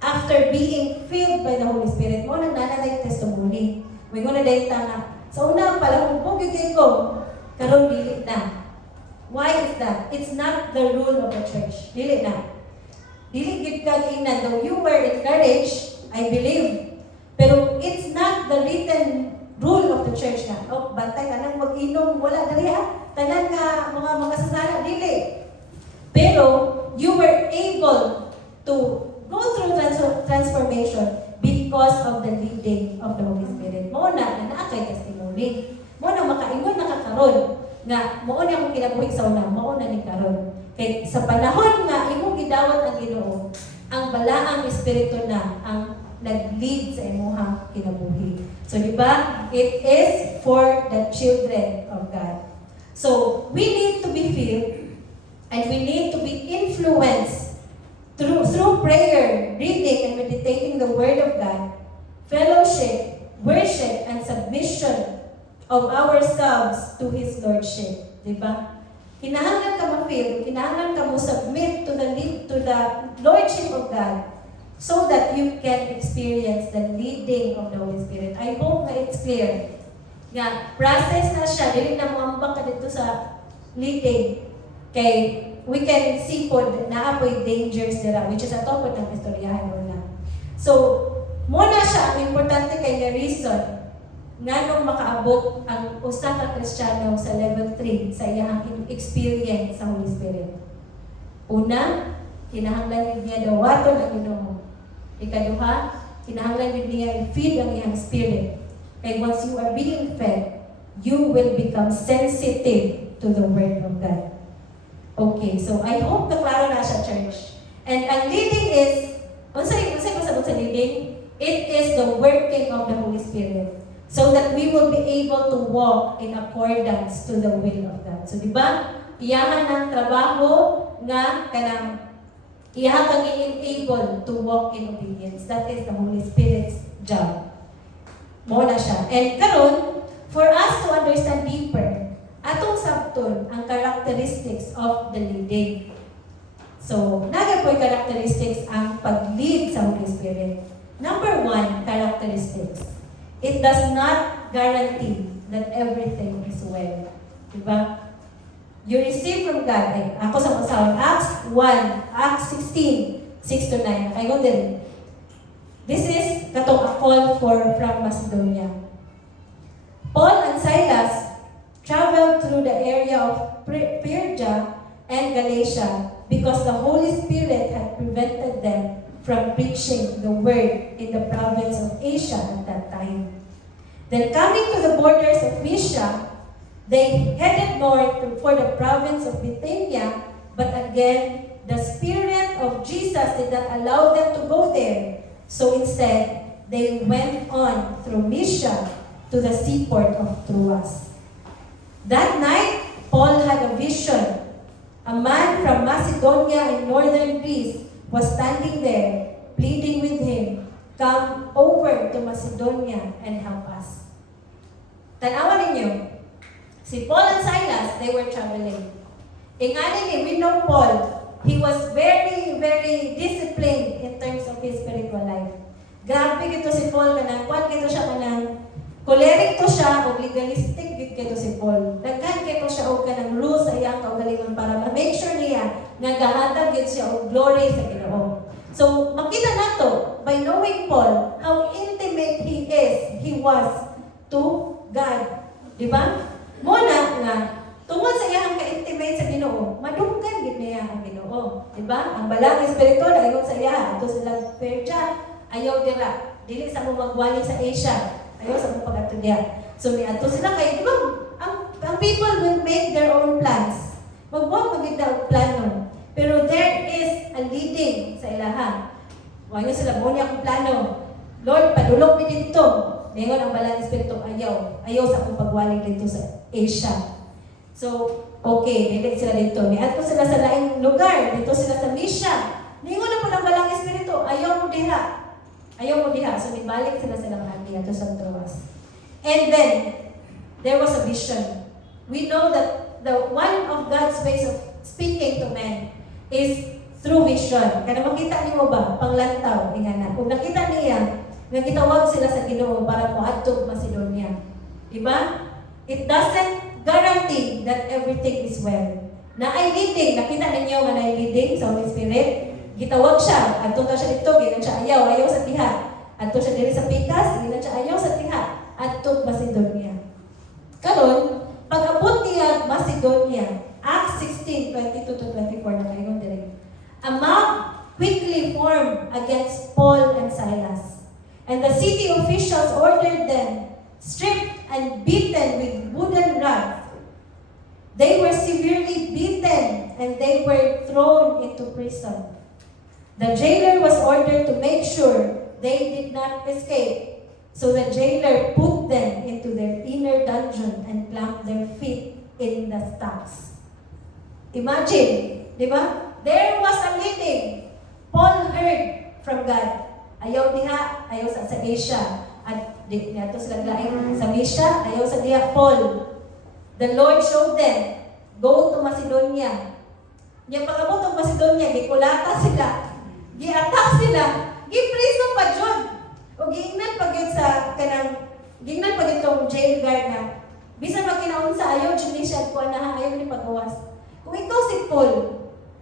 after being filled by the Holy Spirit, mo na nananay testimony. May guna dahil nga, sa una pala, kung pugigay ko, karon dili na. Why is that? It's not the rule of the church. Dili na. Dili gid ka giingnan, though you were encouraged, I believe. Pero it's not the written rule of the church na. Oh, bantay ka nang mag-inom, wala dali ha. Tanan nga mga makasasala, dili. Pero you were able to go through transformation because of the leading of the Holy Spirit. Mo na kay testimony. Mo na makaingon nakakaron nga mo na akong kinabuhi sa una, mo na ni karon. Kay sa panahon nga imong gidawat ang Ginoo, ang balaang espiritu na ang nag-lead sa imong kinabuhi. So di ba? It is for the children of God. So we need to be filled and we need to be influenced through prayer, reading and meditating the Word of God, fellowship, worship, and submission of ourselves to His Lordship. Diba? Kinahanglan ka ma-feel, kinahanglan ka mo submit to the Lordship of God so that you can experience the leading of the Holy Spirit. I hope na it's clear. Nga, process na siya, dili na mo ambang ka dito sa leading. Kay we can see po na apoy dangers nila, which is a topic ng istoryahan mo na. So, muna siya, ang importante kay nga reason nga nung makaabot ang usa ka Kristiyano sa level 3 sa iyang experience sa Holy Spirit. Una, kinahanglan niya dawaton ang Ginoo. Ikaduha, kinahanglan niya i-feed ang iyang spirit. Kaya once you are being fed, you will become sensitive to the Word of God. Okay, so I hope na klaro na siya, church. And ang leading is, unsay pasabot sa leading? It is the working of the Holy Spirit. So that we will be able to walk in accordance to the will of God. So, di ba? Iyahan ng trabaho nga kanang iyahan kang i-enable to walk in obedience. That is the Holy Spirit's job. Mo na siya. And karon, for us to understand deeper, atong sabton ang characteristics of the leading. So, naga po characteristics ang pag-lead sa Holy Spirit. Number 1, characteristics. It does not guarantee that everything is well. Diba? You receive from God. Ako sa masawan, Acts 1, Acts 16, 6-9. Kayo din. This is katong a call from Macedonia. Paul and Silas traveled through the area of Phrygia and Galatia because the Holy Spirit had prevented them from preaching the word in the province of Asia at that time. Then coming to the borders of Mysia, they headed north for the province of Bithynia, but again, the Spirit of Jesus did not allow them to go there. So instead, they went on through Mysia to the seaport of Troas. That night, Paul had a vision. A man from Macedonia in northern Greece was standing there, pleading with him, "Come over to Macedonia and help us." Tanawan ninyo, si Paul and Silas, they were traveling. Ingani we know Paul, he was very, very disciplined in terms of his spiritual life. Grabe gito si Paul, kanang kwan gito siya, kanang choleric to siya, o legalistic gito si Paul. Daghan gito siya, o kanang rules sa iyang kaugalingon para ma-make sure niya nga gahatag gito siya o glory sa Ginoo. So, makita nato by knowing Paul how intimate he was to God. Di ba? Muna nga, tungod sa iyang ka-intimate sa Ginoo, madunggan gid niya ang Ginoo. Di ba? Ang balang espiritual ayon sa iya, ato sila Persia, ayaw dira. Dili sa mo magwali sa Asia, ayaw sa mo pag-ato diya. So, ni ato sila kay, di ba? Ang people will make their own plans. Magbuhat magid na plano. Pero there is a leading sa ilaha. Wayo sila mo niya kung plano. Lord, padulog mi dito. Ngayon ang balang espiritu ayaw. Ayaw sa akong pagwalig dito sa Asia. So, okay, nilit sila dito. Niat ko sila sa laing lugar. Dito sila sa Misha. Ngayon na po ng balang espiritu. Ayaw mo diha. Ayaw mo diha. So, nibalik sila sa mga dito sa Troas. And then, there was a vision. We know that the one of God's ways of speaking to men is through vision. Kada makita niyo ba, panglantaw, ingana. Kung nakita niya, nagitawag sila sa Ginoo para moadtog Macedonia. Diba? It doesn't guarantee that everything is well. Na ay leading, nakita ninyo nga na leading sa Holy Spirit. Gitawag siya, adto ka siya dito, ginan siya ayaw sa tiha. Adto siya diri sa Pikas, ginan siya ayaw sa tiha. Adto Macedonia. Karon, pag-abot niya Macedonia, Acts 16:22-24 na kayo dire. A mob quickly formed against Paul and Silas, and the city officials ordered them stripped and beaten with wooden rods. They were severely beaten and they were thrown into prison. The jailer was ordered to make sure they did not escape, so the jailer put them into their inner dungeon and clamped their feet in the stocks. Imagine, di ba? There was a meeting. Paul heard from God. Ayaw diha, ayaw sa Asia. At dito sila laing sa Misha, ayaw sa diha Paul. The Lord showed them, go to Macedonia. Yung pag-abot ng Macedonia, gikulata sila, gi-attack sila, gi-prison pa dyan. O giingnan pa yun sa kanang, giingnan pa itong jail guard na, bisan magkinaon sa ayaw, dyan siya, kuha na ayaw ni pagawas. Kung ikaw si Paul,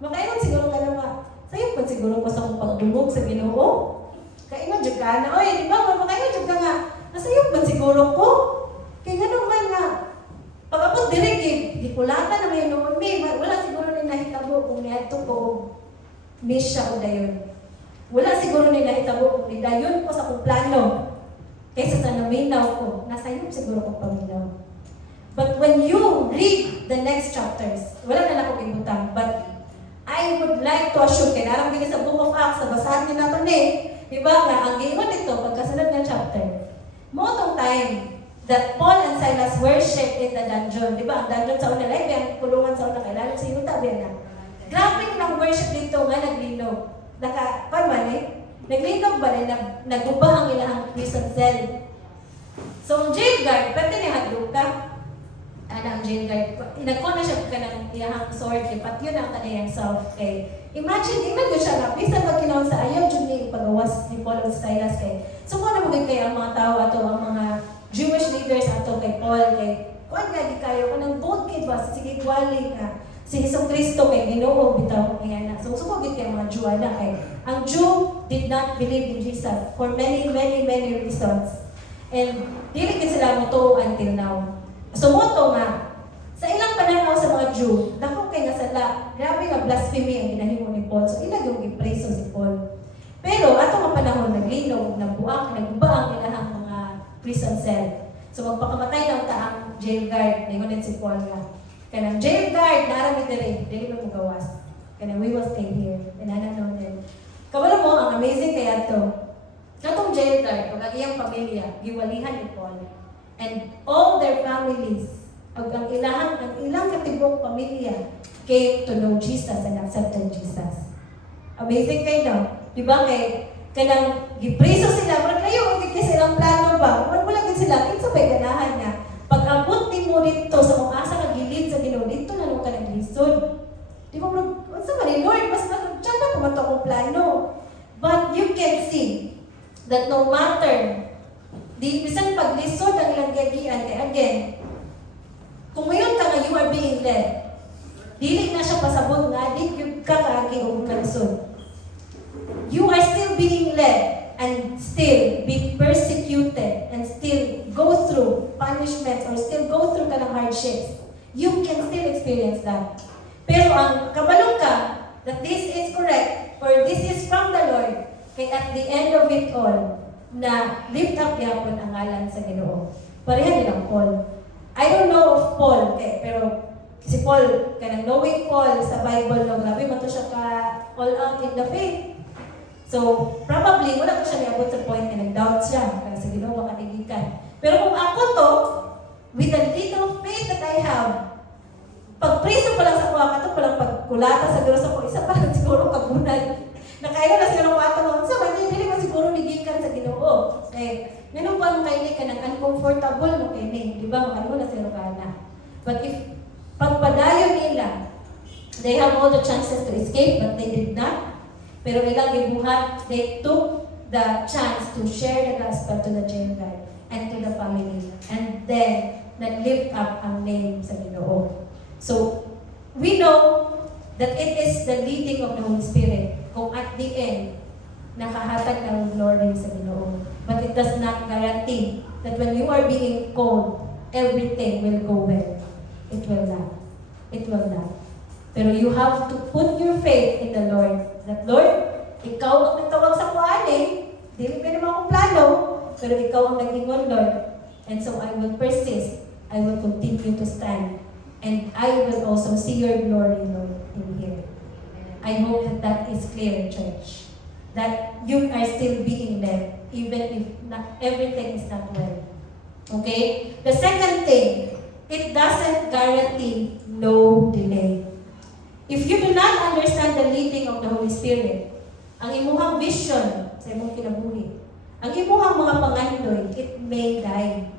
makaingon siguro ka naman, sa'yo pa siguro ko sa akong pagdumog sa Ginoo. Kaingon dyan ka na, oy, di ba, makaingon dyan ka nga, nasa'yo pa siguro ko. Kaya nga naman nga, pag-abot direct, di kulata na may noon, wala siguro na nahitabo kung niyato ko miss siya o dayon. Wala siguro na nahitabo kung dayon ko sa kong plano. Kaysa sa naminaw ko, nasa'yo siguro kong paminaw. But when you read the next chapters, wala na lang akong ibutang, but I would like to assure, kaya narang din sa Book of Acts, sa basahan niyo natin diba nga, ang giingon dito, pagkasunod ng chapter, mo itong time that Paul and Silas worship in the dungeon. Diba, ang dungeon sa una, like, ang kulungan sa una, kailangan sa iyo tabi na. Grabe ng worship dito nga, naglinog. Naglinog ba rin, naguba ang ilang prison cell. So, ang jail guard, pwede niya hadlok ka. Ang jail guard, inagkon na siya ka ng iyahang sword, pat yun ang kaniyang self. Kay, imagine ko siya na, bisan magkinaon sa ayaw, dyan niya ipagawas ni Paul and Silas. Kay, so, kung ano magiging kayo ang mga tao ato, ang mga Jewish leaders ato kay Paul, kay, kung nga di kayo, kung nang bold kid ba, sige wali ka, si Isong Kristo kay Ginoo bitaw ko ngayon na. So, sumagit kayo mga Jew na kay, ang Jew did not believe in Jesus for many reasons. And, dili kid sila mo until now. So, moto nga, sa ilang pananaw sa mga Jew, dako kay nga sala, grabe nga blasphemy ang ginahimo ni Paul. So, ilag yung ipreso si Paul. Pero, ato nga panahon, naglinog, nagbuang, nagba ang ilang mga prison cell. So, magpakamatay ng taang jail guard, ningunin si Paul nga. Kanang jail guard, naramit na rin, dili mo magawas. Kanang we will stay here. Pinananon din. Kabalo mo, ang amazing kaya to. Katong jail guard, kung ang iyang pamilya, giwalihan ni Paul. And all their families, ang ilang katibong pamilya came to know Jesus and accepted Jesus. Amazing kayo, no? Diba kay, kanang gipreso sila, pero kayo, hindi silang plano ba? Wala din sila, kinsa ba'y ganahan nga? Pag-abot din mo dito sa mga asa na gilid sa Ginoo, dito na nung ka naglisod. Di ba, sa mali, Lord, mas tiyan na pumato akong plano. But you can see that no matter di bisan paglisod ang ilang gagian, kaya again, kung ngayon ka nga you are being led, dili na siya pasabot nga, di ka kaagi o kalisod. You are still being led and still be persecuted and still go through punishments or still go through ka ng hardships. You can still experience that. Pero ang kabalong ka that this is correct or this is from the Lord, kaya at the end of it all, na lift up yapon ang ngalan sa Ginoo. Pareha nilang Paul. I don't know of Paul, pero si Paul, kanang knowing Paul sa Bible, no, grabe man to siya ka all out in the faith. So, probably, wala ko siya niabot sa point na nag-doubt siya. Kaya sa Ginoo makatigikan. Pero kung ako to, with the little faith that I have, pag preso pa lang sa kuha ka to, palang pagkulata sa Diyos ako, isa pa lang siguro kagunay. Nakayo na siguro ko ato, so, hindi mo siguro nigikan sa Ginoo. Eh, ganun pa mo kayo ka ng uncomfortable mo kayo di ba? Makano na siguro ka na. But if pagpadayon nila, they have all the chances to escape, but they did not. Pero ilang gibuhat, they took the chance to share the gospel to the jail guard and to the family. And then, nag-lift up ang name sa Ginoo. So, we know that it is the leading of the Holy Spirit kung at the end, nakahatag ng glory sa Ginoo. But it does not guarantee that when you are being called, everything will go well. It will not. It will not. Pero you have to put your faith in the Lord. That Lord, ikaw ang nagtawag sa kuan Dili pa naman akong plano, pero ikaw ang nag-ingon, Lord. And so I will persist. I will continue to stand. And I will also see your glory, Lord, in here. I hope that that is clear, church. That you are still being led, even if not everything is not well. Okay? The second thing, it doesn't guarantee no delay. If you do not understand the leading of the Holy Spirit, ang imuhang vision sa imong kinabuhi, ang imuhang mga pangandoy, it may die.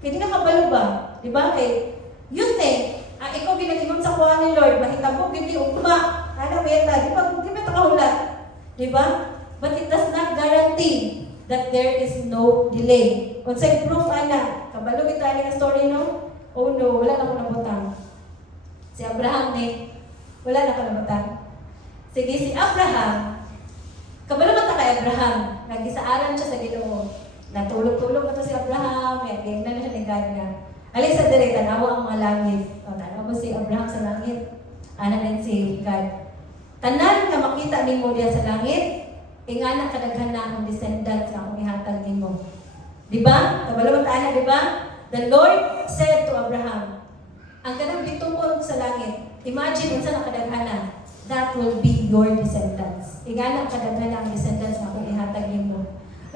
Kaya di ka kabalo ba? Di ba? Kay, you think, ikaw ginagingon sa kuha ni Lord, mahitabo, hindi ugma, beta, di ba takahulat? Di ba? But it does not guarantee that there is no delay. Kung sa'yo proof, kabalo kita ang story, no? Oh no, wala na ko nabutang. Si Abraham wala na ko nabutang. Sige, si Abraham, kabalo man kay Abraham, nagisaaran siya sa Ginoo. Natulog-tulog pa to si Abraham, tingnan na siya ni God nga. Alay sa dire, tanawa ang mga langit. Tanawa mo si Abraham sa langit. Ana na si God. Tanan ka makita nimo diya sa langit, ingana kadaghan na ang descendants nga akong ihatag nimo. Di ba? Kabalo man di ba? The Lord said to Abraham, ang kanang bitungkol sa langit, imagine unsa nakadaghana, that will be your descendants. Ingana kadaghan ang descendants nga akong ihatag nimo.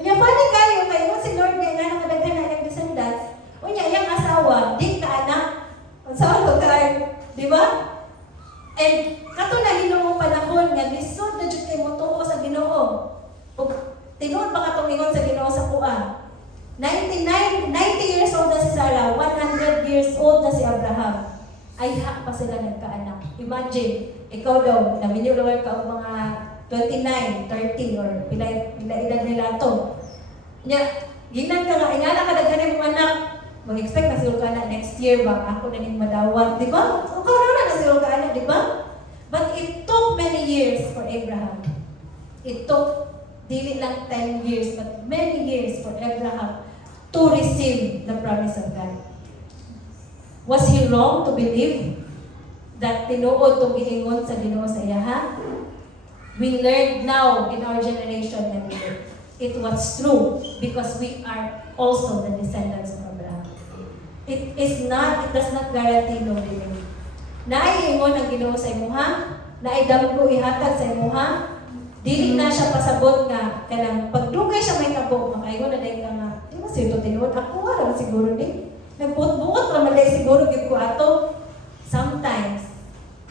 Unya funny kayo si Lord nga ingana kadaghan ang descendants. Unya iyang asawa, di ka anak. Unsa ko kay, di ba? And kato na Ginoo panahon nga lisod na jud kay motuo sa Ginoo. Ug tinuod ba katong ingon sa Ginoo sa kuha? 90 years old na si Sarah, 100 years old na si Abraham. Ay pa sila nagkaanak. Imagine, ikaw daw, naminulawar ka ang mga 29, 30, or pila edad nila to. Ginan ka nga, ingana ka daghan mong anak. Mag-expect na sila ka na next year ba? Ako na ning madawat, di ba? So, karoon na sila ka na, di ba? But it took many years for Abraham. It took, dili lang 10 years, but many years for Abraham to receive the promise of God. Was he wrong to believe that tinuod itong giingon sa Ginoo sa iyaha? We learned now in our generation that it was true because we are also the descendants of Abraham. It does not guarantee no delay. Naiingon ang Ginoo sa imuha, naidamgo ihatag sa imuha, dili na siya pasabot nga kanang pagdugay siya may kabo, makaingon na dahil ka nga, di ba siya ito tinuod? Ako nga siguro din. Nagbuot-buot naman dahil siguro gid ko ato. Sometimes,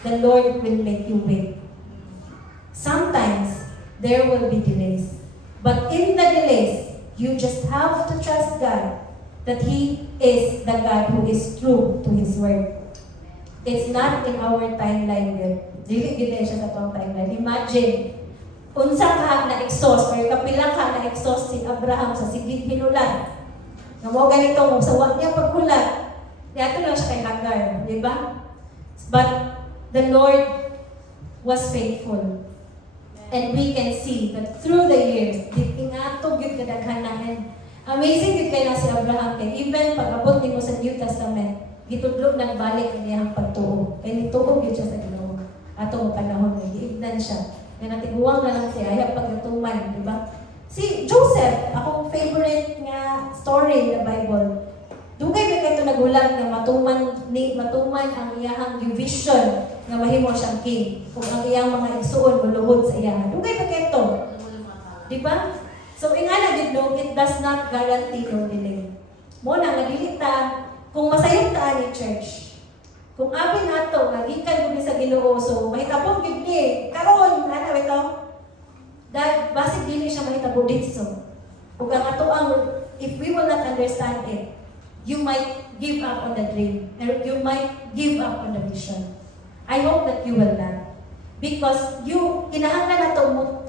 the Lord will make you wait. Sometimes, there will be delays. But in the delays, you just have to trust God that He is the God who is true to His word. It's not in our timeline yet. Dili gid siya sa atong timeline. Imagine, unsa ka na-exhaust or kapila ka na-exhaust si Abraham sa sigid hinulan. Nga mo ganito, sawa niya paghulat. Yato lang siya kay Hagar, di ba? But the Lord was faithful. And we can see that through the years, ingatog yun kadaghanan. Amazing yun kaya si Abraham. Kaya even pag-abot nimo sa New Testament, gitudlo nagbalik ang iyang pagtuo. Kaya nituog yun siya sa Ginoo. Atong panahon, giignan siya. Kaya natiguang na lang siya, ay pagkatuman, di ba? Si Joseph, akong favorite nga story in the Bible. Dugay ba kayo nagulang na matuman ang iyahang vision nga mahimo siyang king. Kung ang iyang mga igsuon muluhod sa iya. Dugay ba kayo? Di ba? So, ingana gid no, it does not guarantee no delay. Mo na nga dili ta kung masayong ta ni church. Kung abi nato nga gikan gud sa Ginoo, so mahitabo gid ni karon ana ito. Dahil basig dili siya mahitabo dito. Ug ang ato ang if we will not understand it, you might give up on the dream, or you might give up on the vision. I hope that you will not. Because you, kinahanglan na ito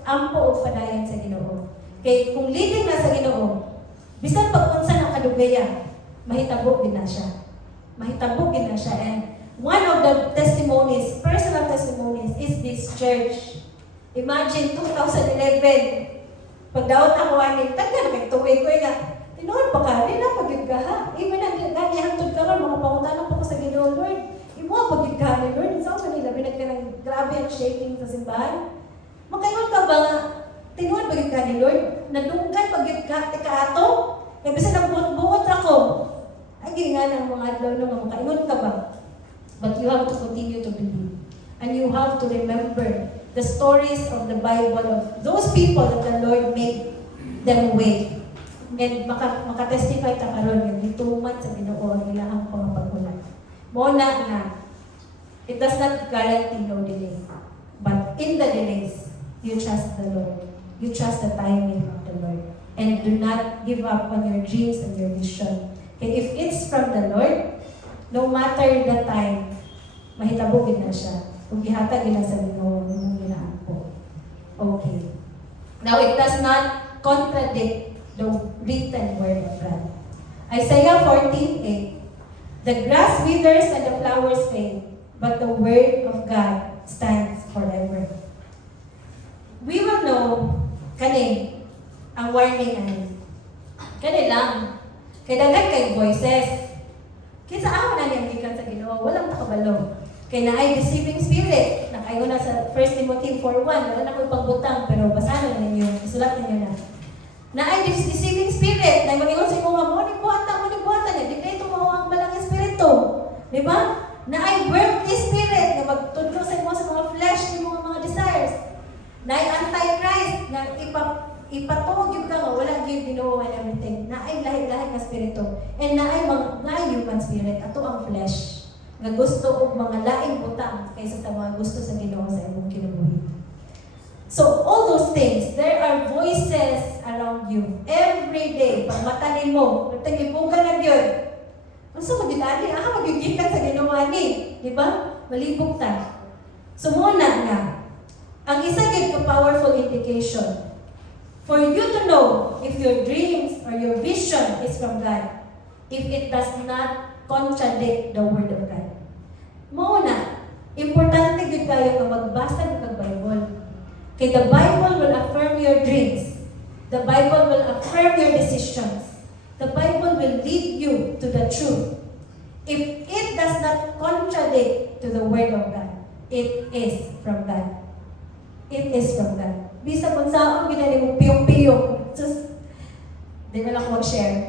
ampo o padayon sa Ginoo. Kaya kung leading na sa Ginoo, bisan pag-unsa ng kadugaya, mahitabo din na siya. Mahitabo din na siya. And one of the testimonies, personal testimonies, is this church. Imagine 2011, pagdaot ako aning, tagal kay tuwi ko nga, tinuod pa ka, di na pag-yug ka ha. Even ang gagihantod ka ron, mga pangutanang pa ko sa Ginoo, Lord. Imo pag-yug ka ni Lord, sa ako nila, binag ka ng grabe ang shaking sa simbahan. Makayon ka ba nga, tinuod pag-yug ka ni Lord, nadunggan pag-yug ka, tika ato, kaya bisa nagbuot ako. Ay, nga ng mga adlaw na mga makaingon ka ba? But you have to continue to believe. And you have to remember the stories of the Bible of those people that the Lord made them way. And makatestify ta karon yung gituman sa Ginoo ang ilahang pagpagulat. Mo na nga, it does not guarantee no delay. But in the delays, you trust the Lord. You trust the timing of the Lord. And do not give up on your dreams and your vision. Okay, if it's from the Lord, no matter the time, mahitabugin na siya. Kung gihatag nila sa Ginoo, yung ginaan po. Okay. Now, it does not contradict the written word of God. Isaiah 14:8. The grass withers and the flowers fade, but the word of God stands forever. We will know kani ang warning ani. Kani lang. Kay daghan kay voices. Kinsa ako na niyang gikan sa Ginoo, walang nakabalo. Kay naay deceiving spirit. Nakaingon na sa 1 Timothy 4:1, wala na ko'y pagbutang, pero basahan ninyo, isulat ninyo na. Naay deceiving spirit, na mag-ingon sa mga mo ni buhatan niya, di ito mo ang balang espiritu. Di ba? Naay worldly spirit, na magtudlo sa mga flesh, ng mga desires. Naay antichrist, na ipatuog yung ka nga, walang yung Ginoo and everything. Naay lahi-lahi na spirito. And naay human spirit, ato ang flesh. Nga gusto o mga laing butang kaysa sa mga gusto sa Ginoo sa imong kinabuhi. So, all those things, there are voices around you. Every day, pag matanin mo, nagtagibugan na yun. Gusto mo ginali, magigikan sa Ginoo ni. Di ba? Malibog ta. So, muna nga, ang isa gid ko powerful indication for you to know if your dreams or your vision is from God, if it does not contradict the Word of God. Muna, importante gid kayo nga magbasa ng Bible. Okay, the Bible will affirm your dreams. The Bible will affirm your decisions. The Bible will lead you to the truth. If it does not contradict to the Word of God, it is from God. It is from God. Bisa kung saan ginali mo piyong-piyong. Just, di na lang ko mag-share.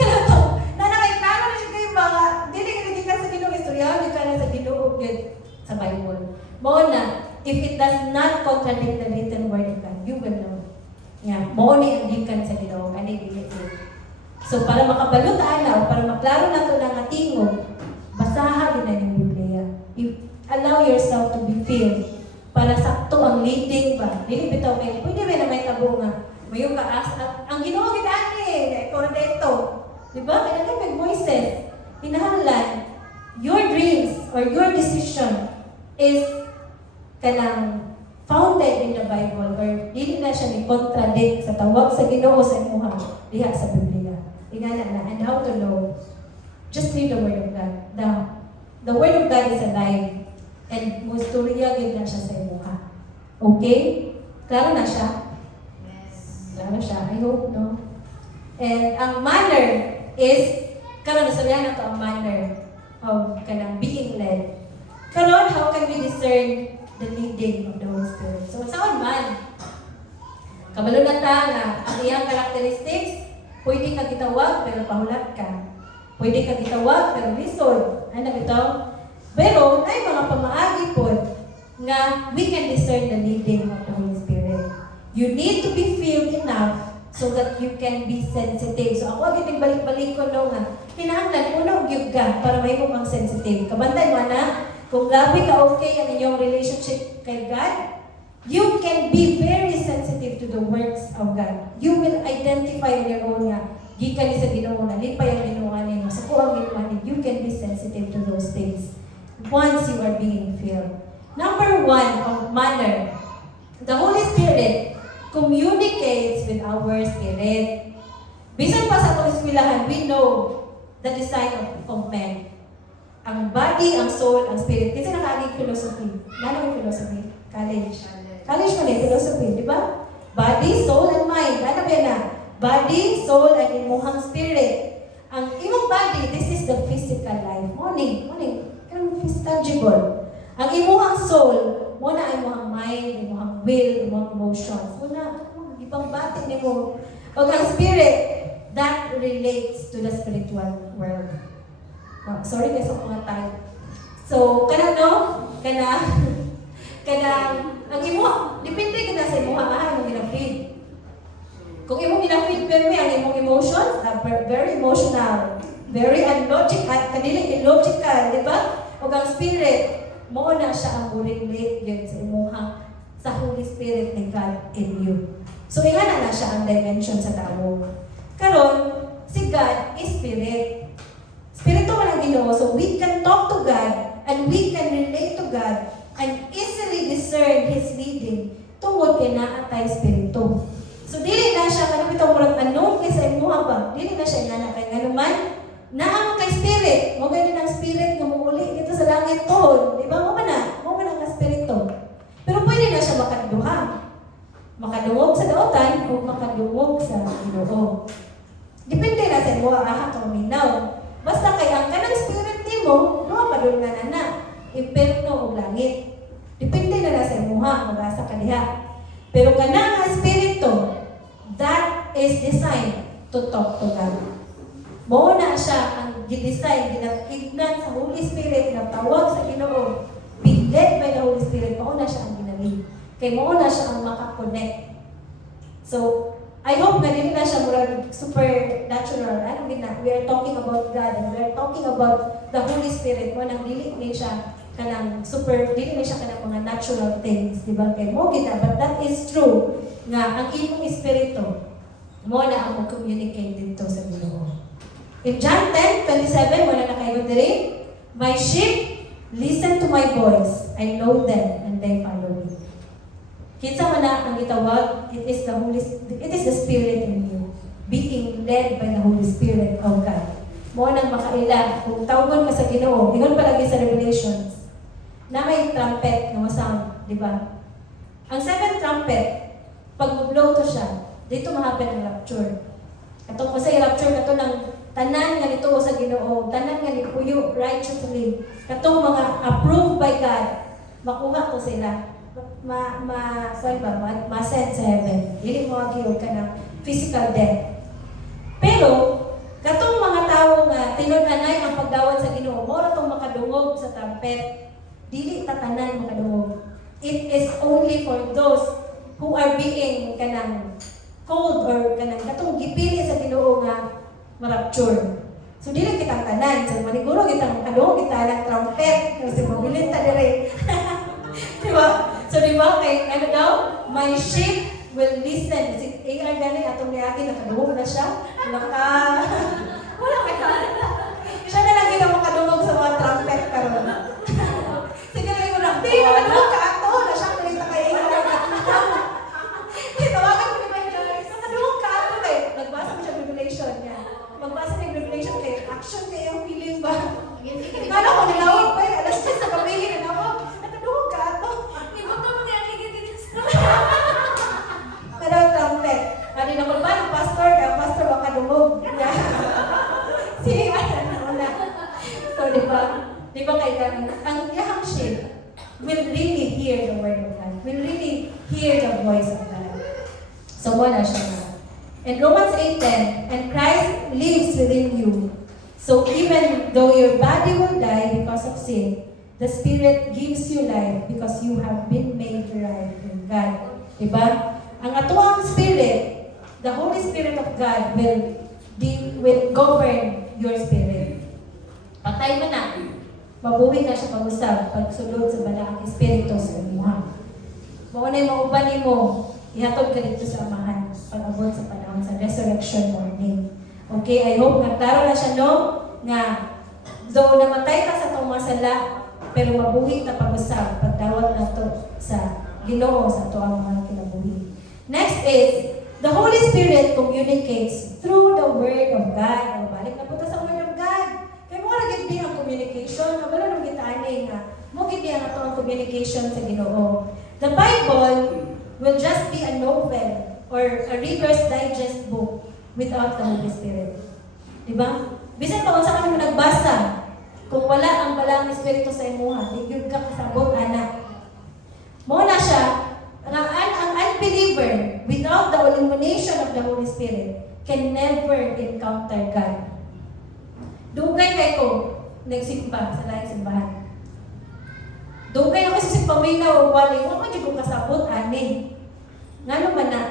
Kaya to, nanakaiklaro na siya kayo mga, dili ka sa Ginoo, istorya, di ka na sa Ginoo, sa Bible. Mo na, if it does not contradict the written word of God, you will know. Yeah, mo ni ang gikan sa Ginoo, kani dili. So para makabalo ta alaw, para maklaro nato lang atingog, basahan din ang Biblia. Allow yourself to be filled para sakto ang leading ba. Dili bitaw kay pwede ba na may tabo nga. Mayo ka ang Ginoo gid ani, ikaw na dito. Di ba? Kaya may voices. Hinahanglan your dreams or your decision is kanang founded in the Bible or dili na siya ni-contradict sa tawag sa Ginoo sa imuha diha sa Biblia. Ingana na. And how to know? Just read the Word of God. The Word of God is alive. And musturya gid na siya sa imuha. Okay? Klaro na siya? Yes. Klaro siya. I hope, no? And ang manner is, karon nasabihan na to ang manner of kanang being led. Karon, how can we discern the leading of the Holy Spirit? So, saan man? Kabalo na ta nga, ang iyang characteristics, pwede ka gitawag pero pahulat ka. Pwede ka gitawag pero lisod. Ano ito? Pero, ay mga pamaagi po nga we can discern the leading of the Holy Spirit. You need to be filled enough so that you can be sensitive. So ako agad balik-balik ko no nga. Kinahanglan una og gyud ka para mahimo kang sensitive. Kabantay mo na kung grabe ka okay ang inyong relationship kay God, you can be very sensitive to the works of God. You will identify on your own nga gikan ni sa Ginoo na lipay ang Ginoo ani mo. Sa kuang Ginoo ani, you can be sensitive to those things once you are being filled. Number 1 of manner. The Holy Spirit communicates with our spirit. Bisan pa sa atong eskwelahan, we know the design of man. Ang body, ang soul, ang spirit. Kasi nakaaging philosophy. Gano'n yung philosophy? College. College man yung philosophy, di ba? Body, soul, and mind. Ano ba na? Body, soul, and imuhang spirit. Ang imong body, this is the physical life. Morning. Kanang tangible. Ang imuhang soul, muna ang imuhang mind, imuhang will, imuhang emotions. Muna, ibang bati ni mo. O ang spirit, that relates to the spiritual world. Oh, sorry guys sa mga tayo. So, kanang no? Kanang, ang imuha, depende ka na sa imuha, ang ginafeed. Kung imong ginafeed, pero ang imong emotions, very emotional, very unlogical, kanili illogical, di ba? O ang spirit, mo na siya ang relate yun sa imuha, sa Holy Spirit ni God in you. So, ingana na siya ang dimension sa tao. Karon, si God is spirit. Spirito man ang Ginoo, so we can talk to God and we can relate to God and easily discern His leading tungod kay naa tay spirito. So dili na siya kanang bitong murag ano kaysa imuha ba? Dili na siya ingana kay nganuman naa kay spirit. Mo gani ang spirit nga muuli dito sa langit tuhod, di ba? Mo man ang spirito. Pero pwede na siya makaduha. Makadungog sa daotan o makadungog sa Ginoo. Depende na sa imo aha kung minaw. Basta kay ang kanang spirit nimo, duha pa dun nga na imperno o langit. Depende na sa imuha mag-asa ka diha. Pero kanang espiritu, that is designed to talk to God. Mao na siya ang gidesign, ginakignan sa Holy Spirit na tawag sa Ginoo. Be led by the Holy Spirit, mao na siya ang ginali. Kay mao na siya ang makakonect. So, I hope na dili na siya murag supernatural. Ano gina? We are talking about God and we are talking about the Holy Spirit. Mo nang dili ni siya kanang dili ni siya kanang mga natural things, di ba? Kay mo kita, but that is true nga ang imong espiritu mo na ang communicate dito sa Ginoo. In John 10:27, wala na kayo diri, my sheep listen to my voice. I know them and they follow me. Kinsa man na ang gitawag, it is the Spirit in you, being led by the Holy Spirit of God. Mo nang makaila, kung tawgon ka sa Ginoo, ingon palagi sa Revelations, na may trumpet na sound, di ba? Ang 7th trumpet, pag blow to siya, dito mahappen ang rapture. Katong ko sa rapture, kato ng tanan nga nito sa Ginoo, tanan nga nipuyo righteously, katong mga approved by God, makuha ko sila. Ma-send sa heaven. Dili mo agiyod ka ng physical death. Pero, katong mga tao nga, tinunanay ang pagdawat sa Ginoo, mo na itong makadungog sa trumpet, dili tatanan makadungog. It is only for those who are being kanang called or kanang katong gipili sa Ginoo nga marapture. So, dili kitang tanan. So, maniguro kitang kadungog kita ng trumpet. Kasi mabilin ta dire. Diba? So, di ba, kay, ano daw, my sheep will listen. Si A.R. gani, atong niyagi, nakadungog na siya. Wala ka. Siya na lang gina makadungog sa mga trumpet karon. Sige lang ko na, nakadungog ka ato. Na siya, nalita kay A.R. Tawagan ko ni ba niya, nakadungog ka ato eh. Nagbasa mo siya Revelation niya. Magbasa niya Revelation kay action kay ang feeling ba? Kala ko, nilawag pa eh. Alas 10 sa gabi, nilawag. Nakadungog ka ato. Pero trumpet. Ano naman ba ng pastor? Kaya pastor makadungog. Sige, ano na. So, di ba? Di ba kayo ang yahang sheep will really hear the word of God. Will really hear the voice of God. So, wala siya na. And Romans 8:10, and Christ lives within you. So, even though your body will die because of sin, the Spirit gives you life because you have been made right in God. Diba? ang atuang spirit, the Holy Spirit of God will govern your spirit. Patay mo na. Mabuhi na siya pag-usab, pagsulod sa balaang espiritu sa imuha. Maunay maubanin mo, ihatod ka dito sa amahan pag-abot sa panahon sa resurrection morning. Okay, I hope nga klaro na siya, no? Nga, though namatay ka sa itong masala, pero mabuhi na pag-usab, pagdawat na to sa Ginoo sa ito ang mga kinabuhi. Next is, the Holy Spirit communicates through the Word of God. Balik na po sa Word of God. Kaya mo na gindi ang communication. Kabalo nang gitaanin nga. Mo gindi ang ito ang communication sa Ginoo. The Bible will just be a novel or a Reader's Digest book without the Holy Spirit. Diba? Bisan pa kung saan mo nagbasa, kung wala ang balang espiritu sa imuha, di yun ka kasabot, anak. Mo na siya, ang unbeliever without the illumination of the Holy Spirit can never encounter God. Dugay kay ko nagsimba sa laing simbahan. Dugay ako sa paminaw o wali, wala man ko kasabot ani. Ngano man na,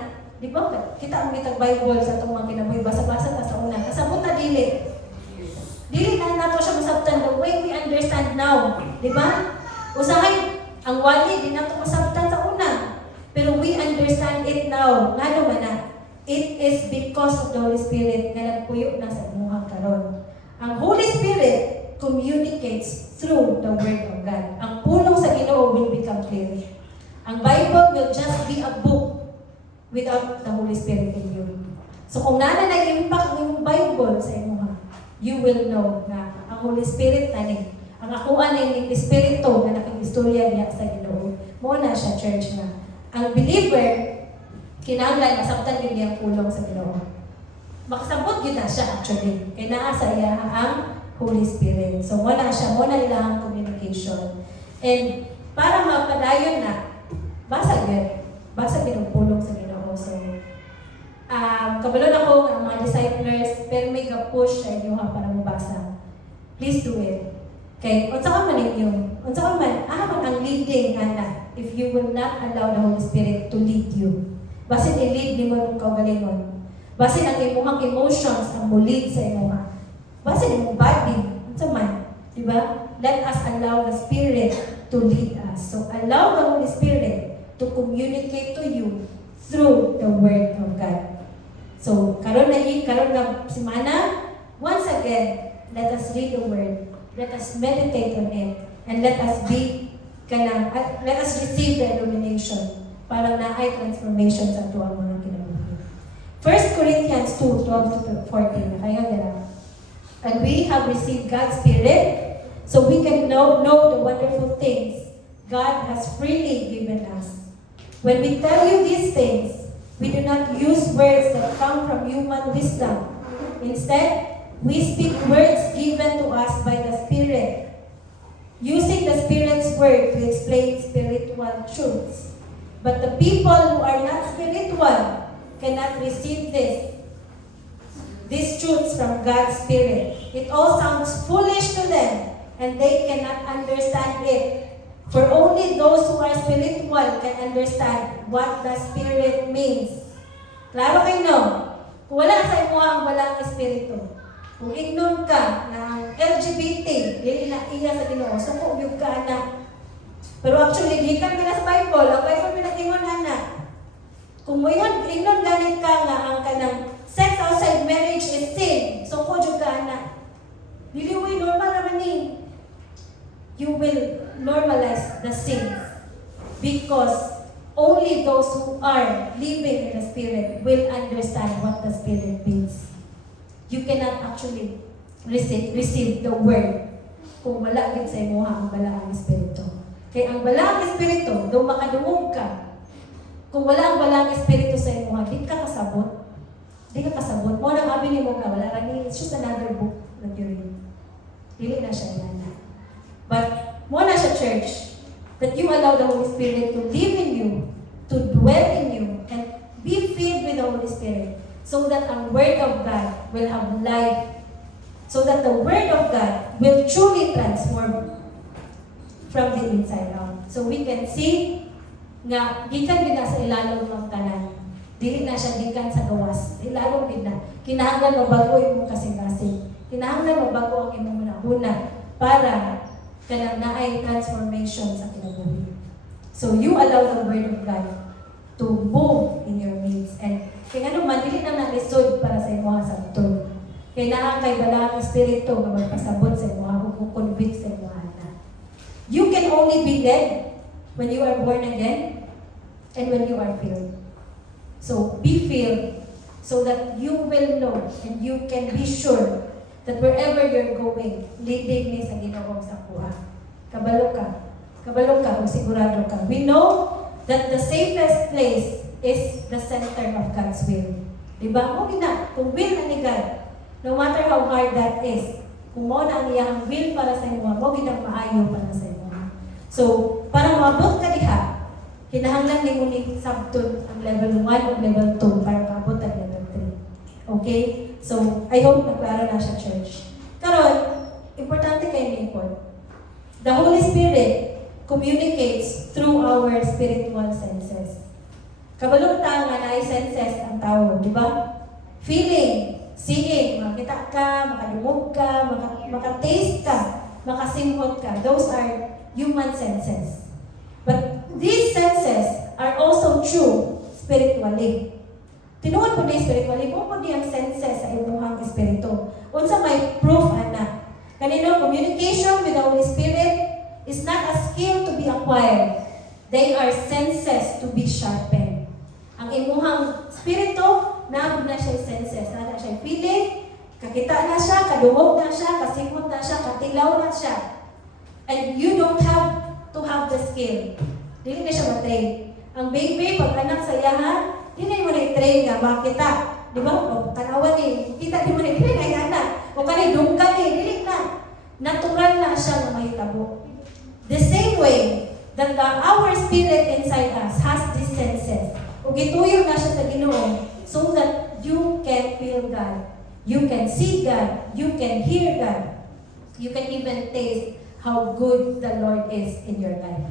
di ba? Kita ang mitag Bible sa itong mga kinabuhi, basa-basa ta sa una. Kasabot na dili. Dili na nato siya masabtan the way we understand now. Di ba? Usahay, ang wali, di nato masabtan sa una. Pero we understand it now. Ngano man na, it is because of the Holy Spirit na nagpuyo na sa imuhang karon. Ang Holy Spirit communicates through the Word of God. Ang pulong sa Ginoo will become clear. Ang Bible will just be a book without the Holy Spirit in you. So kung nana nag-impact ng Bible sa imuha, you will know na ang Holy Spirit tani, ang akuan ng Espiritu na nakikistorya niya sa Ginoo. Mo na siya, church, na ang believer kinahanglan masabtan din niya ang pulong sa Ginoo. Makasabot yun na siya actually. Kaya naa sa iya ang Holy Spirit. So wala siya, wala nila ang communication. And para mapadayon na, basa yun ang pulong sa Ginoo. So, kabalo na ko ang mga disciples, pero may ka-push sa inyo para mabasa. Please do it. Okay, unsa ka man ninyo? Unsa ka man, ang leading, ana, if you will not allow the Holy Spirit to lead you. Basin i-lead ni mo ng kaugalingon. Basin ang imuhang emotions ang mulid sa imuha. Basin imong body. Unsa man, di ba? Let us allow the Spirit to lead us. So allow the Holy Spirit to communicate to you through the Word of God. So karon na semana, once again, let us read the Word. Let us meditate on it, and let us let us receive the illumination para na ay transformation sa ato ang mga kinabuhi. 1 Corinthians 2:12-14. Kaya dira. And we have received God's Spirit, so we can know the wonderful things God has freely given us. When we tell you these things, we do not use words that come from human wisdom. Instead, we speak words given to us by the Spirit, using the Spirit's word to explain spiritual truths. But the people who are not spiritual cannot receive these truths from God's Spirit. It all sounds foolish to them, and they cannot understand it. For only those who are spiritual can understand what the Spirit means. Klaro kayo, no? Kung wala sa imo ang walang espiritu, kung ignon ka ng LGBT, dili na iya sa Ginoo, so kung yung ka na. Pero actually, gikan ka na sa Bible, ang Bible pinagingon na. Kung mo yun, ignon ganit ka nga ang kanang sex outside marriage is sin, so kung yung ka na. Diliway, normal naman ni. You will normalize the sins because only those who are living in the Spirit will understand what the Spirit means. You cannot actually receive the Word kung wala gid sa imo ang balaang espiritu. Kaya ang balaang espiritu, do makadungog ka, kung wala ang balaang espiritu sa imo, di ka kasabot. Di ka kasabot. Mo nang abi nimo ka, wala ra ni, it's just another book that you read. Dili na siya yan. But mo na siya, church, that you allow the Holy Spirit to live in you, to dwell in you, and be filled with the Holy Spirit, so that ang Word of God will have life, so that the Word of God will truly transform from the inside out. So we can see nga gikan din sa ilalong ng tanan Dili na siya gikan sa gawas. Ilalong gid na. Kinahanglan mabago imong kasing-kasing. Kinahanglan mabago ang imong hunahuna para kanang naay transformation sa kinabuhi. So you allow the Word of God to move in your midst. And kaya nga naman, dili na na-lisod para sa imong sabton. Kaya naa kay balang espiritu nga magpasabot sa imong ug convict sa imong na. You can only be led when you are born again and when you are filled. So be filled so that you will know and you can be sure that wherever you're going, leading ni sa Ginoo sa kuha. Kabalo ka, kung sigurado ka. We know that the safest place is the center of God's will. Diba? Mo gina, kung will na ni God, no matter how hard that is, kung mo na ang iyang will para sa imo, mo gina maayo para sa imo. So, para maabot ka diha, kinahanglan ni mo ni sabton ang level 1 o level 2 para maabot ang level 3. Okay? So, I hope naklaro na siya, church. Karon, importante kay Nicole. The Holy Spirit communicates through our spiritual senses. Kabalong ta nga na senses ang tao, di ba? Feeling, seeing, makita ka, makadumog ka, makataste ka, makasimhot ka. Those are human senses. But these senses are also true spiritually. Tinuod po na spiritually, kung po ang senses sa imuhang espiritu. Unsa may proof, ana. Kanino, communication with the Holy Spirit is not a skill to be acquired. They are senses to be sharpened. Ang imuhang spirito, naabot na siya senses. Na siya feeling, kakita na siya, kadungog na siya, kasimot na siya, katilaw na siya. And you don't have to have the skill. Dili na siya matrain. Ang baby, pag anak sa yahan, dili mo na-train nga, makita. Di ba? O, tanawan ni, kita di mo na-train ay anak. O kanay, dungka ni, dili na. Natural na siya na mahitabo. The same way that our spirit inside us has these senses. Ug gituyo na siya sa Ginoo so that you can feel God. You can see God. You can hear God. You can even taste how good the Lord is in your life.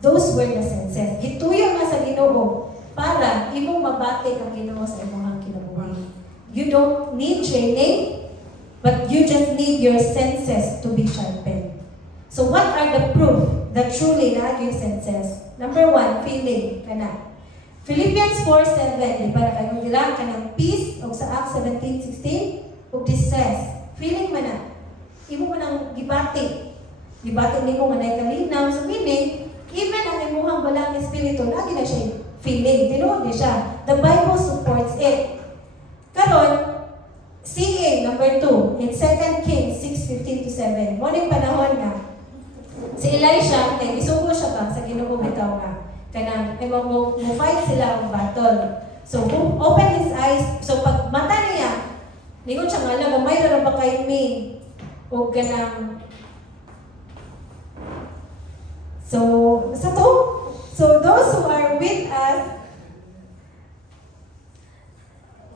Those were the senses. Gituyo na sa Ginoo para imong mabati ang Ginoo sa imong kinabuhi. You don't need training, but you just need your senses to be sharpened. So what are the proof that truly na-give senses? Number 1, feeling kana. Philippians 4:7, di ba kayo dira kanang peace o sa Acts 17:16 ug this says, feeling man na. Imo man ang gibati. Gibati nimo man ay kalinaw. So meaning, even ang imuhang balang espiritu, lagi na siya feeling. Tinuod ni siya. The Bible supports it. Karon, seeing, number 2, in 2 Kings 6:15-7. Mo ning panahon na si Elisha, kay isugo siya ba sa Ginoo bitaw nga. Kanang mo fight sila ang battle. So open his eyes. So pag mata niya, ningon siya nga lang, may ra ba kay me? O kanang So those who are with us,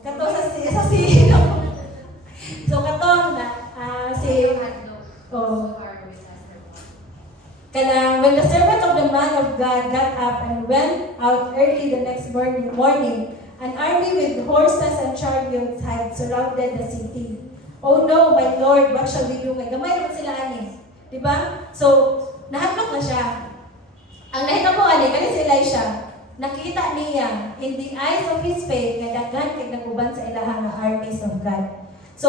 kato sa sino? So kato na when the servant of the man of God got up and went out early the next morning, an army with horses and chariots had surrounded the city. Oh no, my Lord, what shall we do? Kaya gamay naman sila ani. Diba? So, nahaglok na siya. Ang nakita mo ani, kani si Elisha, nakita niya in the eyes of his faith nga daghan kay naguban sa ilahang armies of God. So,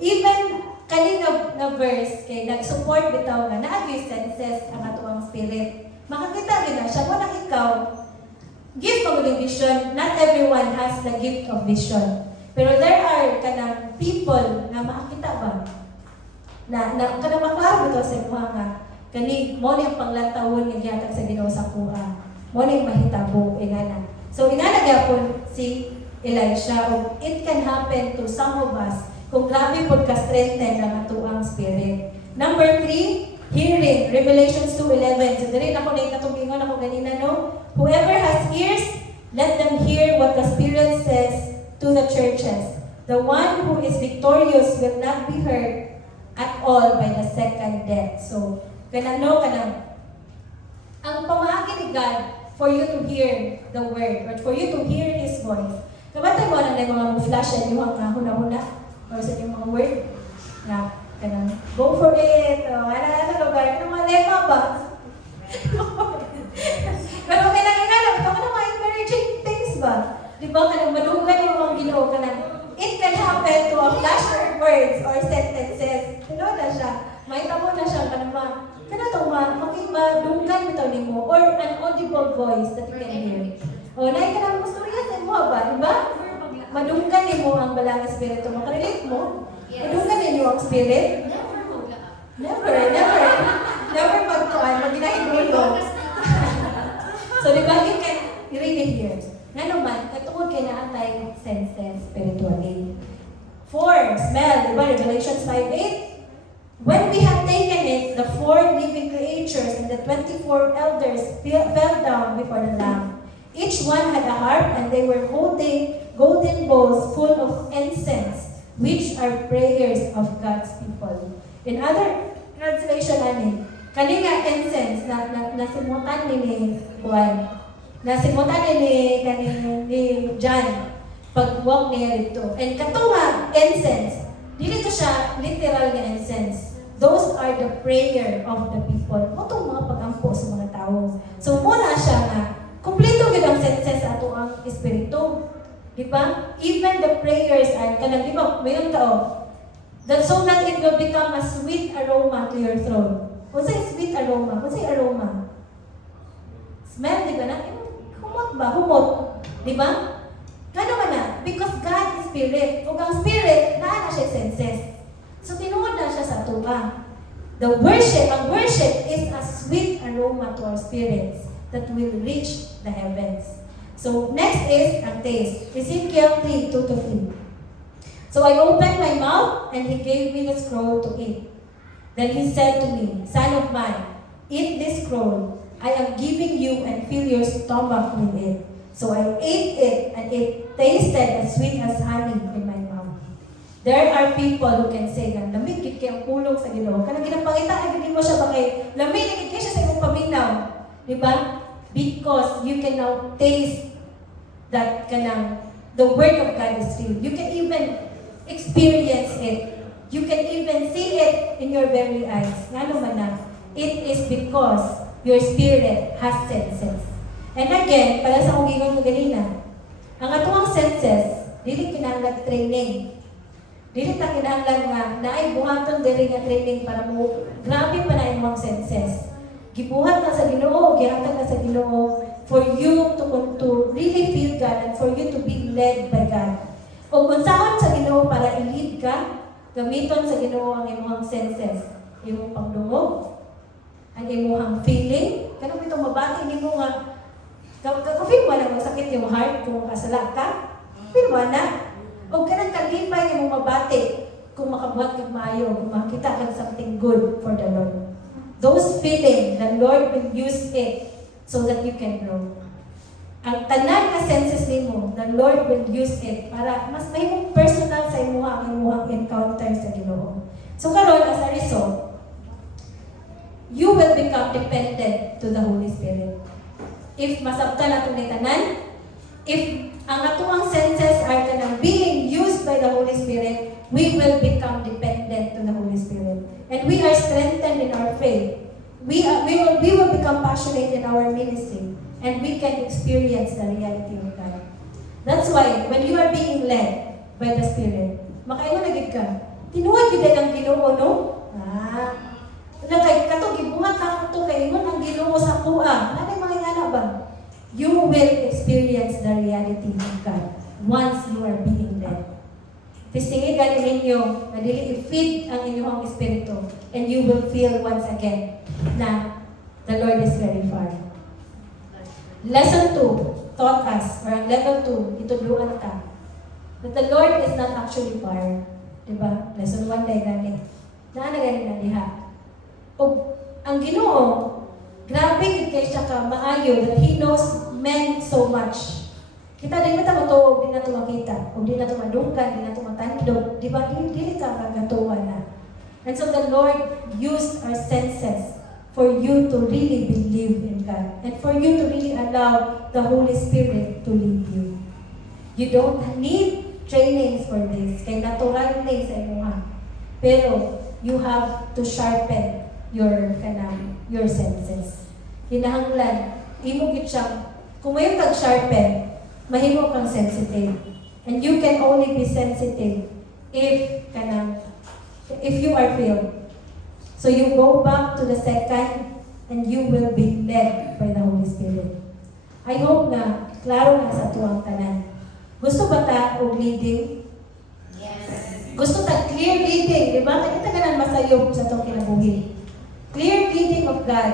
even kani nga verse kay nag-support bitaw nga naagi senses ang atuang spirit. Makakita din na siya mo nang ikaw gift mo ng vision. Not everyone has the gift of vision. Pero there are kanang people na makakita ba na kanang maklaro bitaw sa imo nga kani mo ni ang panglatawon nga gihatag sa Ginoo sa kuha. Mo ni mahitabo ingana. So ingana gyapon si Elisha, it can happen to some of us kung grabe po ka-strengthen ang atuang spirit. Number 3, hearing. Revelations 2:11. So, dali na ako na ikatugingon ako ganina, no? Whoever has ears, let them hear what the Spirit says to the churches. The one who is victorious will not be hurt at all by the second death. So, kanang ang pamaagi ni God for you to hear the word or for you to hear His voice. Kamatay mo na mga flash at yung mga huna-huna or sa yung mga word na kanang go for it, ano lugar, ano mga lema ba? Pero may nangangalap, ito ka na mga encouraging things ba? Di ba, kanang malugan yung mga Ginoo kanang it can happen to a flash of words or sentences. Ano na siya? May tamo na siya kanang madunggan bitaw nimo or an audible voice that you can hear. O, naay ka lang gusto rin mo ba? Di ba? Madunggan nimo ang balang espiritu. Makarelate mo? Madunggan ninyo ang spirit? Never. Never magtuan. Maginahin mo. So, di ba, you can really hear. Nga naman, katungod kay naatay senses spiritually. 4, smell. Di ba, Revelations 5:8? When we had taken it, the 4 living creatures and the 24 elders fell down before the Lamb. Each one had a harp, and they were holding golden bowls full of incense, which are prayers of God's people. In other translation namin, kani nga incense na nasimutan ni Juan. Nasimutan ni John pagwag niya dito. And katunga incense, dito siya literal na incense. Those are the prayer of the people. Motong mga pagampo sa mga tao. So muna siya nga kumpleto gid ang senses sa ato ang espiritu. Di ba? Even the prayers are kanang di ba mayon tao. That so that it will become a sweet aroma to your throne. Unsay sweet aroma? Unsay aroma? Smell, di ba na? Humot ba? Humot. Di ba? Kano man na? Because God is spirit. Ug ang spirit, naa na siya senses. So tinuod na siya sa tuwa. Ang worship is a sweet aroma to our spirits that will reach the heavens. So next is ang taste. Ezekiel 3:2-3. So I opened my mouth, and He gave me the scroll to eat. Then He said to me, Son of man, eat this scroll. I am giving you, and fill your stomach with it. So I ate it, and it tasted as sweet as honey in my mouth. There are people who can say na lamig gid kay ang pulong sa Ginoo. Kanang ginapangita ay gid mo siya ba kay lamig gid kay siya sa imong paminaw, di ba? Because you can now taste that kanang the word of God is real. You can even experience it. You can even see it in your very eyes. Ngano man na, it is because your spirit has senses. And again, para sa akong gingon ko ganina, ang atuang senses, dili kinahanglan training. Dili ta kinahanglan nga naay buhaton diri nga training para mo grabe pa na imong senses. Gibuhat na sa Ginoo, gihatag na sa Ginoo for you to really feel God and for you to be led by God. O unsahon sa Ginoo para i-lead ka, gamiton sa Ginoo ang imong senses, imong pagdungog, ang imong feeling. Kanang itong mabati nimo nga feel mo na masakit yung heart kung kasala ka? Feel mo na? O kanang kalipay yung mabati kung makabuhat kang maayo, kung makita kang something good for the Lord. Those feelings, the Lord will use it so that you can grow. Ang tanan na senses nimo, the Lord will use it para mas mahimong personal sa imuha ang imuhang encounter sa Ginoo. So karon as a result, you will become dependent to the Holy Spirit. If masabtan atong tanan, if ang atuang senses are kanang being used by the Holy Spirit, we will become dependent to the Holy Spirit. And we are strengthened in our faith. We will become passionate in our ministry, and we can experience the reality of God. That's why when you are being led by the Spirit, makaingon na gid ka. Tinuod gid ang Ginoo, no? Kay kato gibuhat na to kay ingon ang Ginoo sa kuha. Nanay mga ingana ba? You will experience the reality of God once you are being led. Tistingin galing ninyo na dili i-feed ang inyong espiritu, and you will feel once again na the Lord is very far. Lesson 2 taught us, or ang level 2, itudluan ka, that the Lord is not actually far. Diba? Lesson 1 dahil gani. Naana gani na diha. O ang Ginoo, grabe gid kay siya ka maayo that He knows men so much. Kita din mata matuog, di na ito makita. O di na ito madunggan, di na ito matandog. Di ba? Dili ka kagatuan na. And so the Lord used our senses for you to really believe in God. And for you to really allow the Holy Spirit to lead you. You don't need trainings for this. Kay natural ni sa imo ha. Pero you have to sharpen your senses. Kinahanglan imo gid siya kung may kag sharpen, mahimo kang sensitive. And you can only be sensitive if you are filled. So you go back to the second and you will be led by the Holy Spirit. I hope na klaro na sa tuwang tanan. Gusto ba ta og leading? Yes. Gusto ta clear leading, di ba? Kita kanan masayop sa itong kinabuhi. Clear leading of God.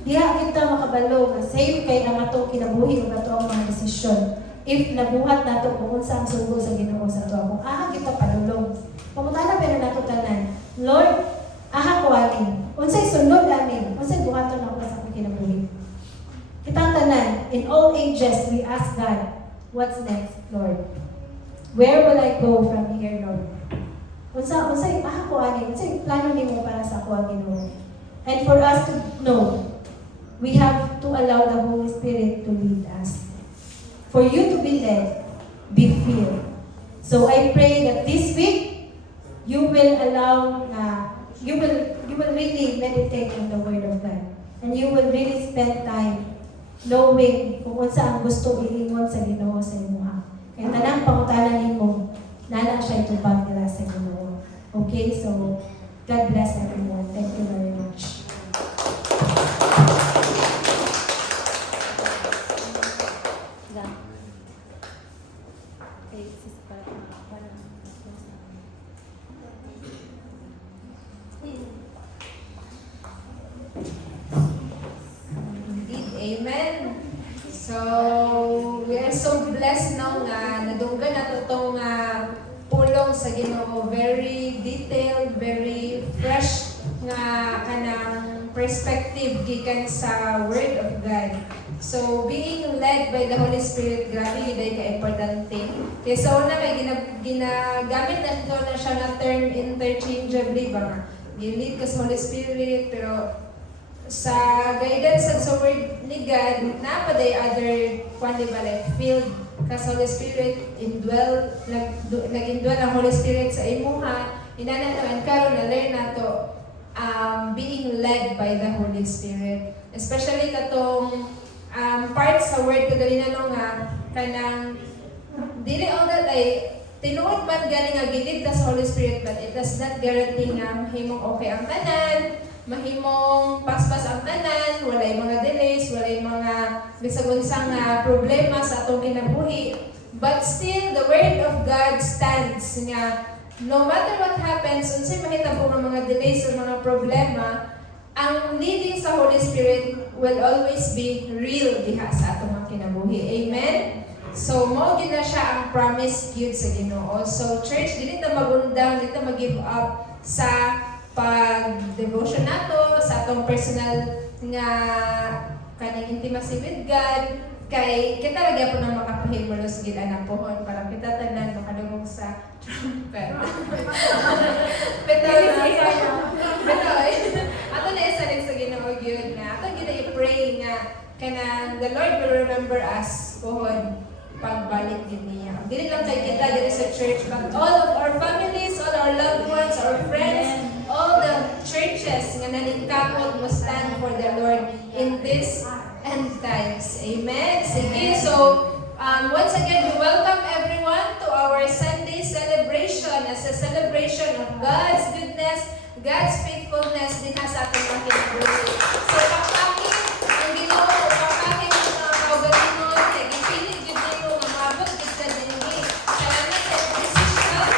Diha kita makabalo na safe kay ang atong kinabuhi ug ato ang mga desisyon. If nabuhat nato kung unsa ang sugo sa Ginoo sa ato, kung aha kita padulong. Pamutana pero nato tanan, Lord, aha ko ani. Unsay sunod ani? Unsay buhaton ako sa akong kinabuhi? Kitang tanan, in all ages we ask God, what's next, Lord? Where will I go from here, Lord? Unsay aha ko ani? Unsay plano nimo para sa ako, Ginoo? And for us to know, we have to allow the Holy Spirit to lead us. For you to be led, be filled. So I pray that this week, you will allow, you will really meditate on the Word of God. And you will really spend time knowing kung unsa ang gusto iingon sa Ginoo sa imuha. Kaya tanang pangutanan nimo, nana siya itubag nila sa Ginoo. Okay, so God bless everyone. Thank you very much. Indeed, amen. So, we are so blessed now nga nadunggan nato tong pulong sa Ginoo, very detailed, very fresh nga kanang perspective gikan sa Word of God. So, being led by the Holy Spirit, grabe yun ay ka-importante. Kaya sa una, may ginagamit na ito na siya na term interchangeably ba nga? Lead ka sa Holy Spirit, pero sa guidance sa Word ni God, napaday other like filled ka sa Holy Spirit, nag-indwell ang Holy Spirit sa imuha, inanatuan karon na learn nato being led by the Holy Spirit. Especially katong part sa word ko ganina no nga kanang dili all that ay tinuod man gani nga gilid ta sa Holy Spirit, but it does not guarantee nga mahimong okay ang tanan, mahimong paspas ang tanan, walay mga delays, walay mga bisag-unsang problema sa atong kinabuhi. But still the word of God stands nga no matter what happens, unsay mahitabo nga mga delays o mga problema, ang leading sa Holy Spirit will always be real diha sa atong mga kinabuhi. Amen? So, mo gid na siya ang promise gyud sa Ginoo. So, church, dili ta magundang, dili ta mag-give up sa pag-devotion nato, sa atong personal nga kaning intimacy with God. Kay kita lagi po nang makapahimulos gid ana pohon para kita tanan makadungog sa trumpet. Ato na isa sa Ginoo gyud nga ato gid i-pray nga kanang the Lord will remember us pohon pagbalik din niya. Dili lang kay kita diri sa church, but all of our families, all our loved ones, our friends, all the churches nga nalingkapot mo stand for the Lord in this end times. Amen. Sige, so once again, we welcome everyone to our Sunday celebration as a celebration of God's goodness, God's faithfulness din sa ating mga kinabuhi. So, papakin ang Ginoo, papakin ang mga kaugalingon, kaya gipilit yun na yung mabot din sa dinhi. Salamat sa decision.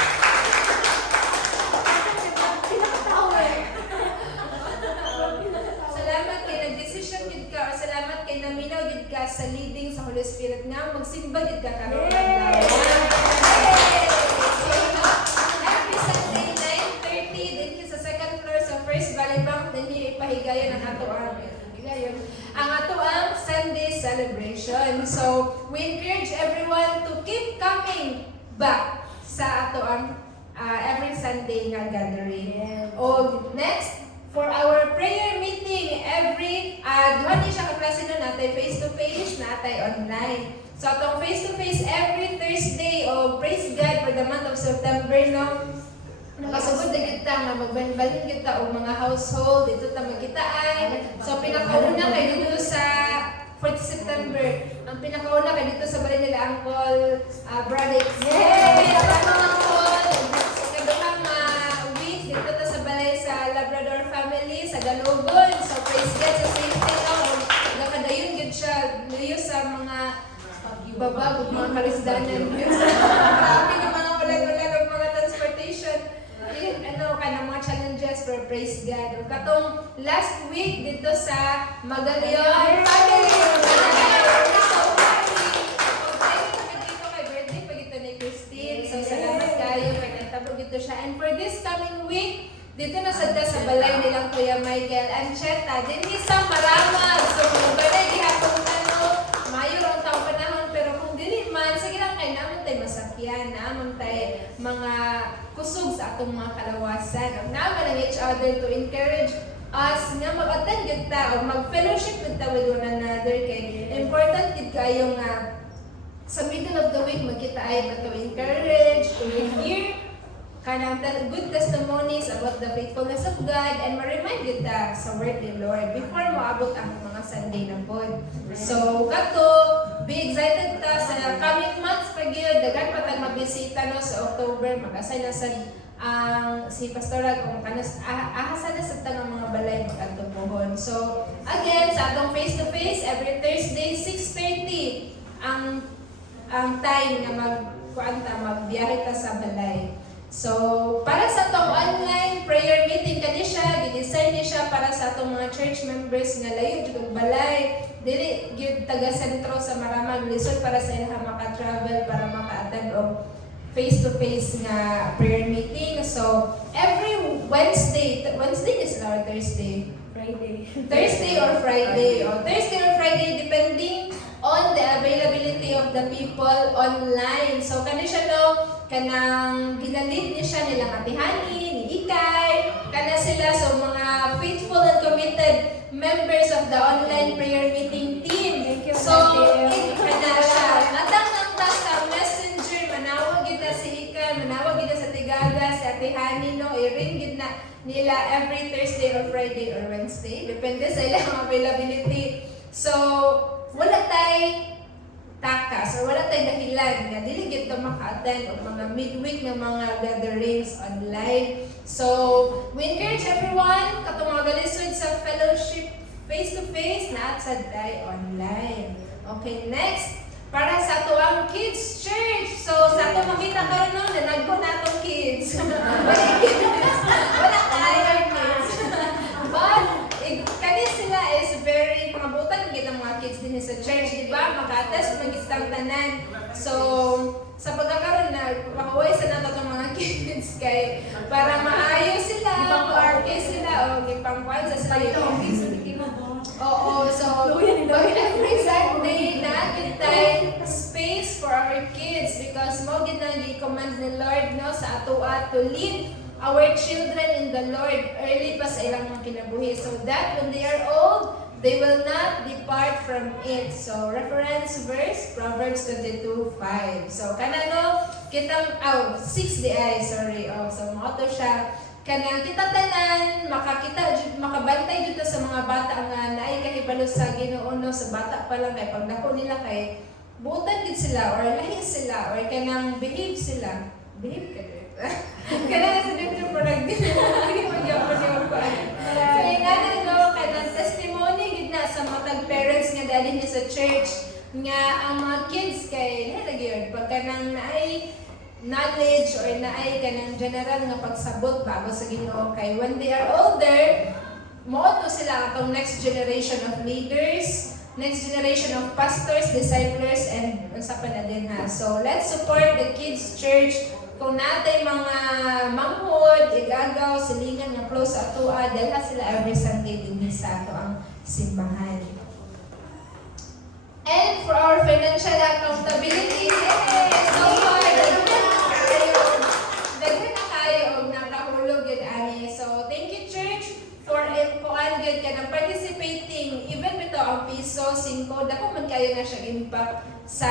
Salamat kay nag-decision gid ka, or salamat kay naminaw gid ka sa leading sa Holy Spirit nga magsimba gid ka karon adlaw. Every Sunday 9:30 din sa second floor sa First Valley Bank din ipahigayon ang ato ang Sunday celebration. So, we encourage everyone to keep coming back sa ato ang every Sunday nga gathering. O next, for our prayer meeting duha ni siya ka klase no natay face to face, natay online. So atong face to face every Thursday o praise God for the month of September no. Nakasugod na kita nga magbalhin kita og mga household dito ta magkita ay. So pinakauna kay dito sa 4th September. Ang pinakauna kay dito sa balay nila Uncle Braddock. Yay! Salamat Uncle! Sa kaduhang week dito ta sa balay sa Labrador family sa Galugon. So praise God sa safety no. Nakadayon gid siya luyo sa mga babag ug mga karisdanan. Grabe nga mga wala-wala ug mga transportation. Ano ka ng mga challenges for praise God. O katong last week dito sa Magalion family. Dito kay birthday pag ito ni Christine. So salamat kayo kay natabog ito siya. And for this coming week, dito na sa balay nilang Kuya Michael Ancheta. Din sa Maramag. So kung balay gihapon ano, mayo ang taong panahon pero kung dili man sige lang kay naman tay masakyan, naman tay mga kusog sa atong mga kalawasan. Ang naman ang each other to encourage us nga mag-attend gid ta o mag-fellowship gid ta with one another kay important gid kayo nga sa middle of the week magkita ay to encourage, to hear kanang good testimonies about the faithfulness of God and ma-remind kita sa word ni Lord before moabot ang mga Sunday na pod. So, kato, be excited ta sa coming months pag yun. Dagan pa tag mabisita no sa October. Mag-asay na sa si Pastora kung ahasan na sa tangang mga balay magkantupuhon. So, again, sa atong face-to-face, every Thursday, 6:30 ang time na magbiyahe ta sa balay. So, para sa itong online prayer meeting kani siya, gidesign niya siya para sa itong mga church members nga layo jud balay. Dili gyud taga sentro sa Maramag lisod para sa ilang maka-travel para maka-attend og face-to-face nga prayer meeting. So, every Wednesday is our Thursday. Thursday or Friday. O Thursday or Friday depending on the availability of the people online. So, kani siya no, kanang ginalit niya siya nilang Atihani, ni Ikay, kana sila so mga faithful and committed members of the online prayer meeting team. Thank you, So, kana siya. Natang nang ta sa messenger, manawag kita si Ikay, manawag kita sa Tigaga, si Atihani, no, i-ring gid na nila every Thursday or Friday or Wednesday. Depende sa ilang availability. So, wala tay takas or wala tay dahilan nga dili gyud ta maka-attend og mga midweek nga mga gatherings online. So, we encourage everyone katong mga galisod sa fellowship face-to-face na at sa day online. Okay, next. Para sa ato ang kids church. So, sa ato makita karon no, nanagko na atong kids. Wala tayo kids. But, kani sila is very pangabutan gid ang mga kids din sa church, di ba? Maka-attest mag-istang tanan. So, sa pagkakaroon na makaway sa nato ng mga kids kay para maayo sila, okay sila o gipangkuan sa sila yung Oo, so every Sunday na kitay space for our kids because mo gid na gi-command ni Lord no sa atoa to lead our children in the Lord early pa sa ilang mga kinabuhi so that when they are old, they will not depart from it. So, reference verse, Proverbs 22:5. So, kanano, kitang, 6 di ay, sorry. So, mga to siya. Kanang kita tanan, makabantay dito sa mga bata nga naay kahibalo sa Ginoo no sa bata pa lang kay pagdako nila kay butan gid sila or lahi sila or kanang behave sila. Behave ka din. Kanang sa dito po nagdili mo gyapon yung kuan. So ingana no kanang testimony gid na sa matag parents nga dali niya sa church nga ang mga kids kay lagi yun pagka nang naay knowledge or naay kanang general nga pagsabot bago sa Ginoo kay when they are older mo to sila atong next generation of leaders, next generation of pastors, disciples and usapan na din ha. So let's support the kids church kung natay mga manghod, igagaw, silingan nga close ato dalha sila every Sunday din sa ato ang simbahan. And for our financial accountability, so far, daghan na kayo og nakahulog yun ani. So, thank you church for kuan gyud ka ng participation piso, 5, dako man kayo na siya impact sa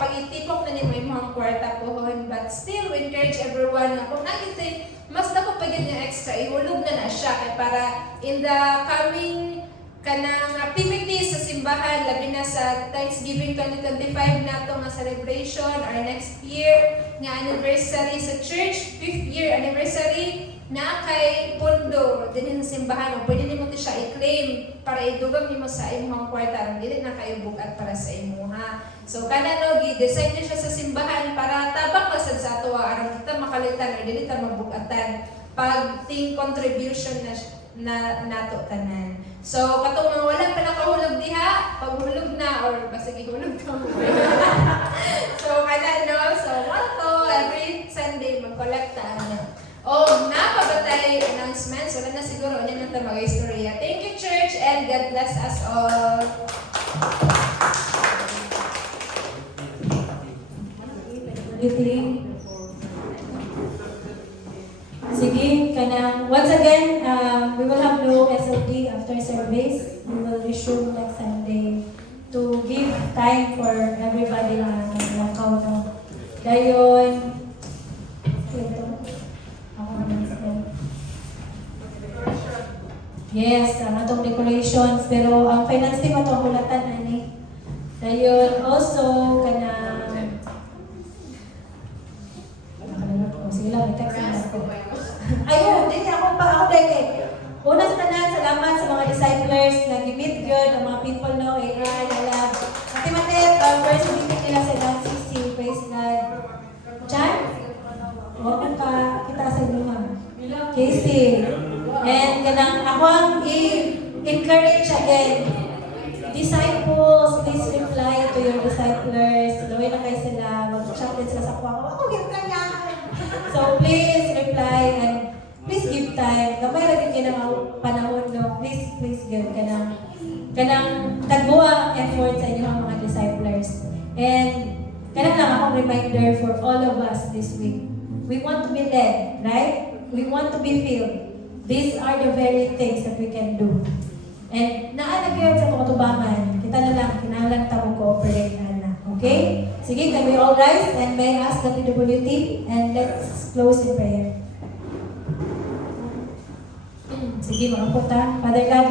pag-itipok na ni mo imong kwarta pohon. But still, we encourage everyone na kung nakita, mas dako pa yun yung extra, ihulog na siya kay para in the coming kanang activities sa simbahan, labi na sa Thanksgiving 2025 nato nga celebration, our next year nga anniversary sa church, 5th year anniversary na kay pundo din sa simbahan, o pwede nimo siya i-claim para idugam nimo sa imong kwarta, dili na kayo bugat para sa imuha. So kana no gi-design niyo siya sa simbahan para tabak pa sad sa ato aron kita makalitan o dili ta mabugatan pag ting contribution na nato tanan. So, katong mga wala pa nakahulog diha, paghulog na, or basta gihulog ka mo. So, kana no? So, to every Sunday, mag-collecta ano. O, napabatay announcements, wala na siguro, ano na mga istorya. Thank you, church, and God bless us all. Sige, kanang once again, we will have no SOD after service. We will resume next Sunday to give time for everybody na nag-account. Dayon, ito. Ako naman sila. Yes, ang atong decorations. Pero ang finance team atong hulatan, ani. Dayon, also, kanang sige lang, i-text na ako. Ayun, hindi ako dahil. Una sa tanan, salamat sa mga disciples na gimit yun, ang mga people no, AI, love. Ate Matet, first meeting nila sa LCC, praise God. Chan? Huwag ka, kita sa inyo ha. Casey. And ganang ako ang i-encourage again. Disciples, please reply to your disciples. Gawin na kayo sila, mag-chat din sila sa kuwang. Ako, gano'n kanya. So please reply and please give time. Gamay lagi kayo ng panahon, no? Please give kanang tagbuang effort sa inyong mga disciples. And kanang lang akong reminder for all of us this week. We want to be led, right? We want to be filled. These are the very things that we can do. And naalagyan sa mga tubangan, kita na lang, kinahanglan tamo cooperate na. Okay? Sige, can we all rise and may I ask the PWT and let's close in prayer. Sige, mga puta. Father God,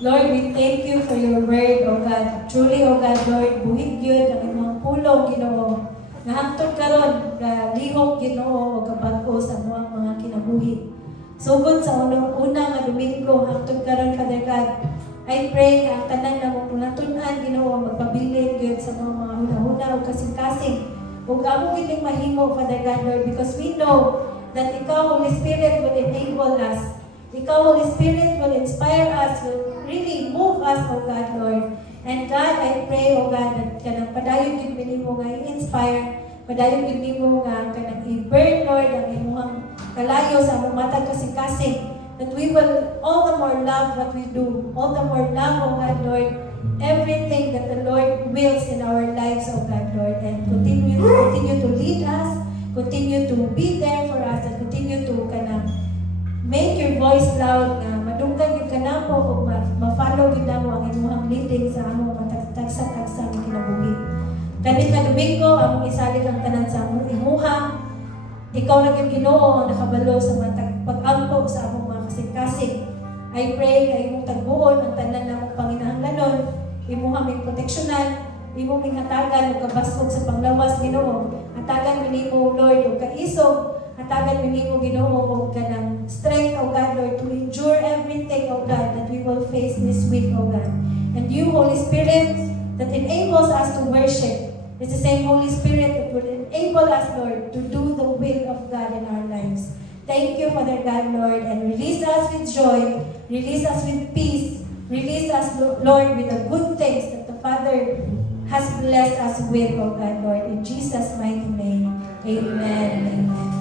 Lord, we thank you for your word, O God. Truly, O God, Lord, buhig yun ang imong pulong, Ginoo. Nahantod karon, lihok, Ginoo, o kabago sa mga kinabuhi. Sugod sa unang nga Domingo, hantod karon, Father God, I pray na ang tanan na mong natunan, Ginoo, magpabilin yun sa mga huna-huna o kasing-kasing. Huwag among giling mahimo, Father God, Lord, because we know that Ikaw, Holy Spirit, will enable us. Ikaw, Holy Spirit, will inspire us, will really move us, O God, Lord. And God, I pray, O God, that kanang padayon yun minimo nga i-inspire, padayon yun minimo nga kanang i-burn, Lord, ang imuhang kalayo sa among matag kasing-kasing. That we will all the more love what we do, all the more love, O God, Lord, everything that the Lord wills in our lives, O God, Lord, and continue to lead us, continue to be there for us, and continue to make your voice loud nga madunggan yung kanamo o ma-follow yun namo ang imuhang leading sa among matagsa-tagsa ng kinabuhi. Kani ka Domingo, among isalig ang tanan sa among imuha. Ikaw na yung Ginoo ang nakabalo sa pag-ampo sa among mga kasing-kasing. I pray na imong tagbuon ang tanan namong panginahanglanon, imuha may proteksyonan, imong may hatagan o kabasog sa panglawas, Ginoo. Hatagan minimo, Lord, o kaisog, hatagan minimo, Ginoo, o kanang strength, O God, Lord, to endure everything, O God, that we will face this week, O God. And you, Holy Spirit, that enables us to worship, it's the same Holy Spirit that will enable us, Lord, to do the will of God in our lives. Thank you, Father God, Lord, and release us with joy, release us with peace, release us, Lord, with the good things that the Father has blessed us with, O God, Lord. In Jesus' mighty name, amen. Amen.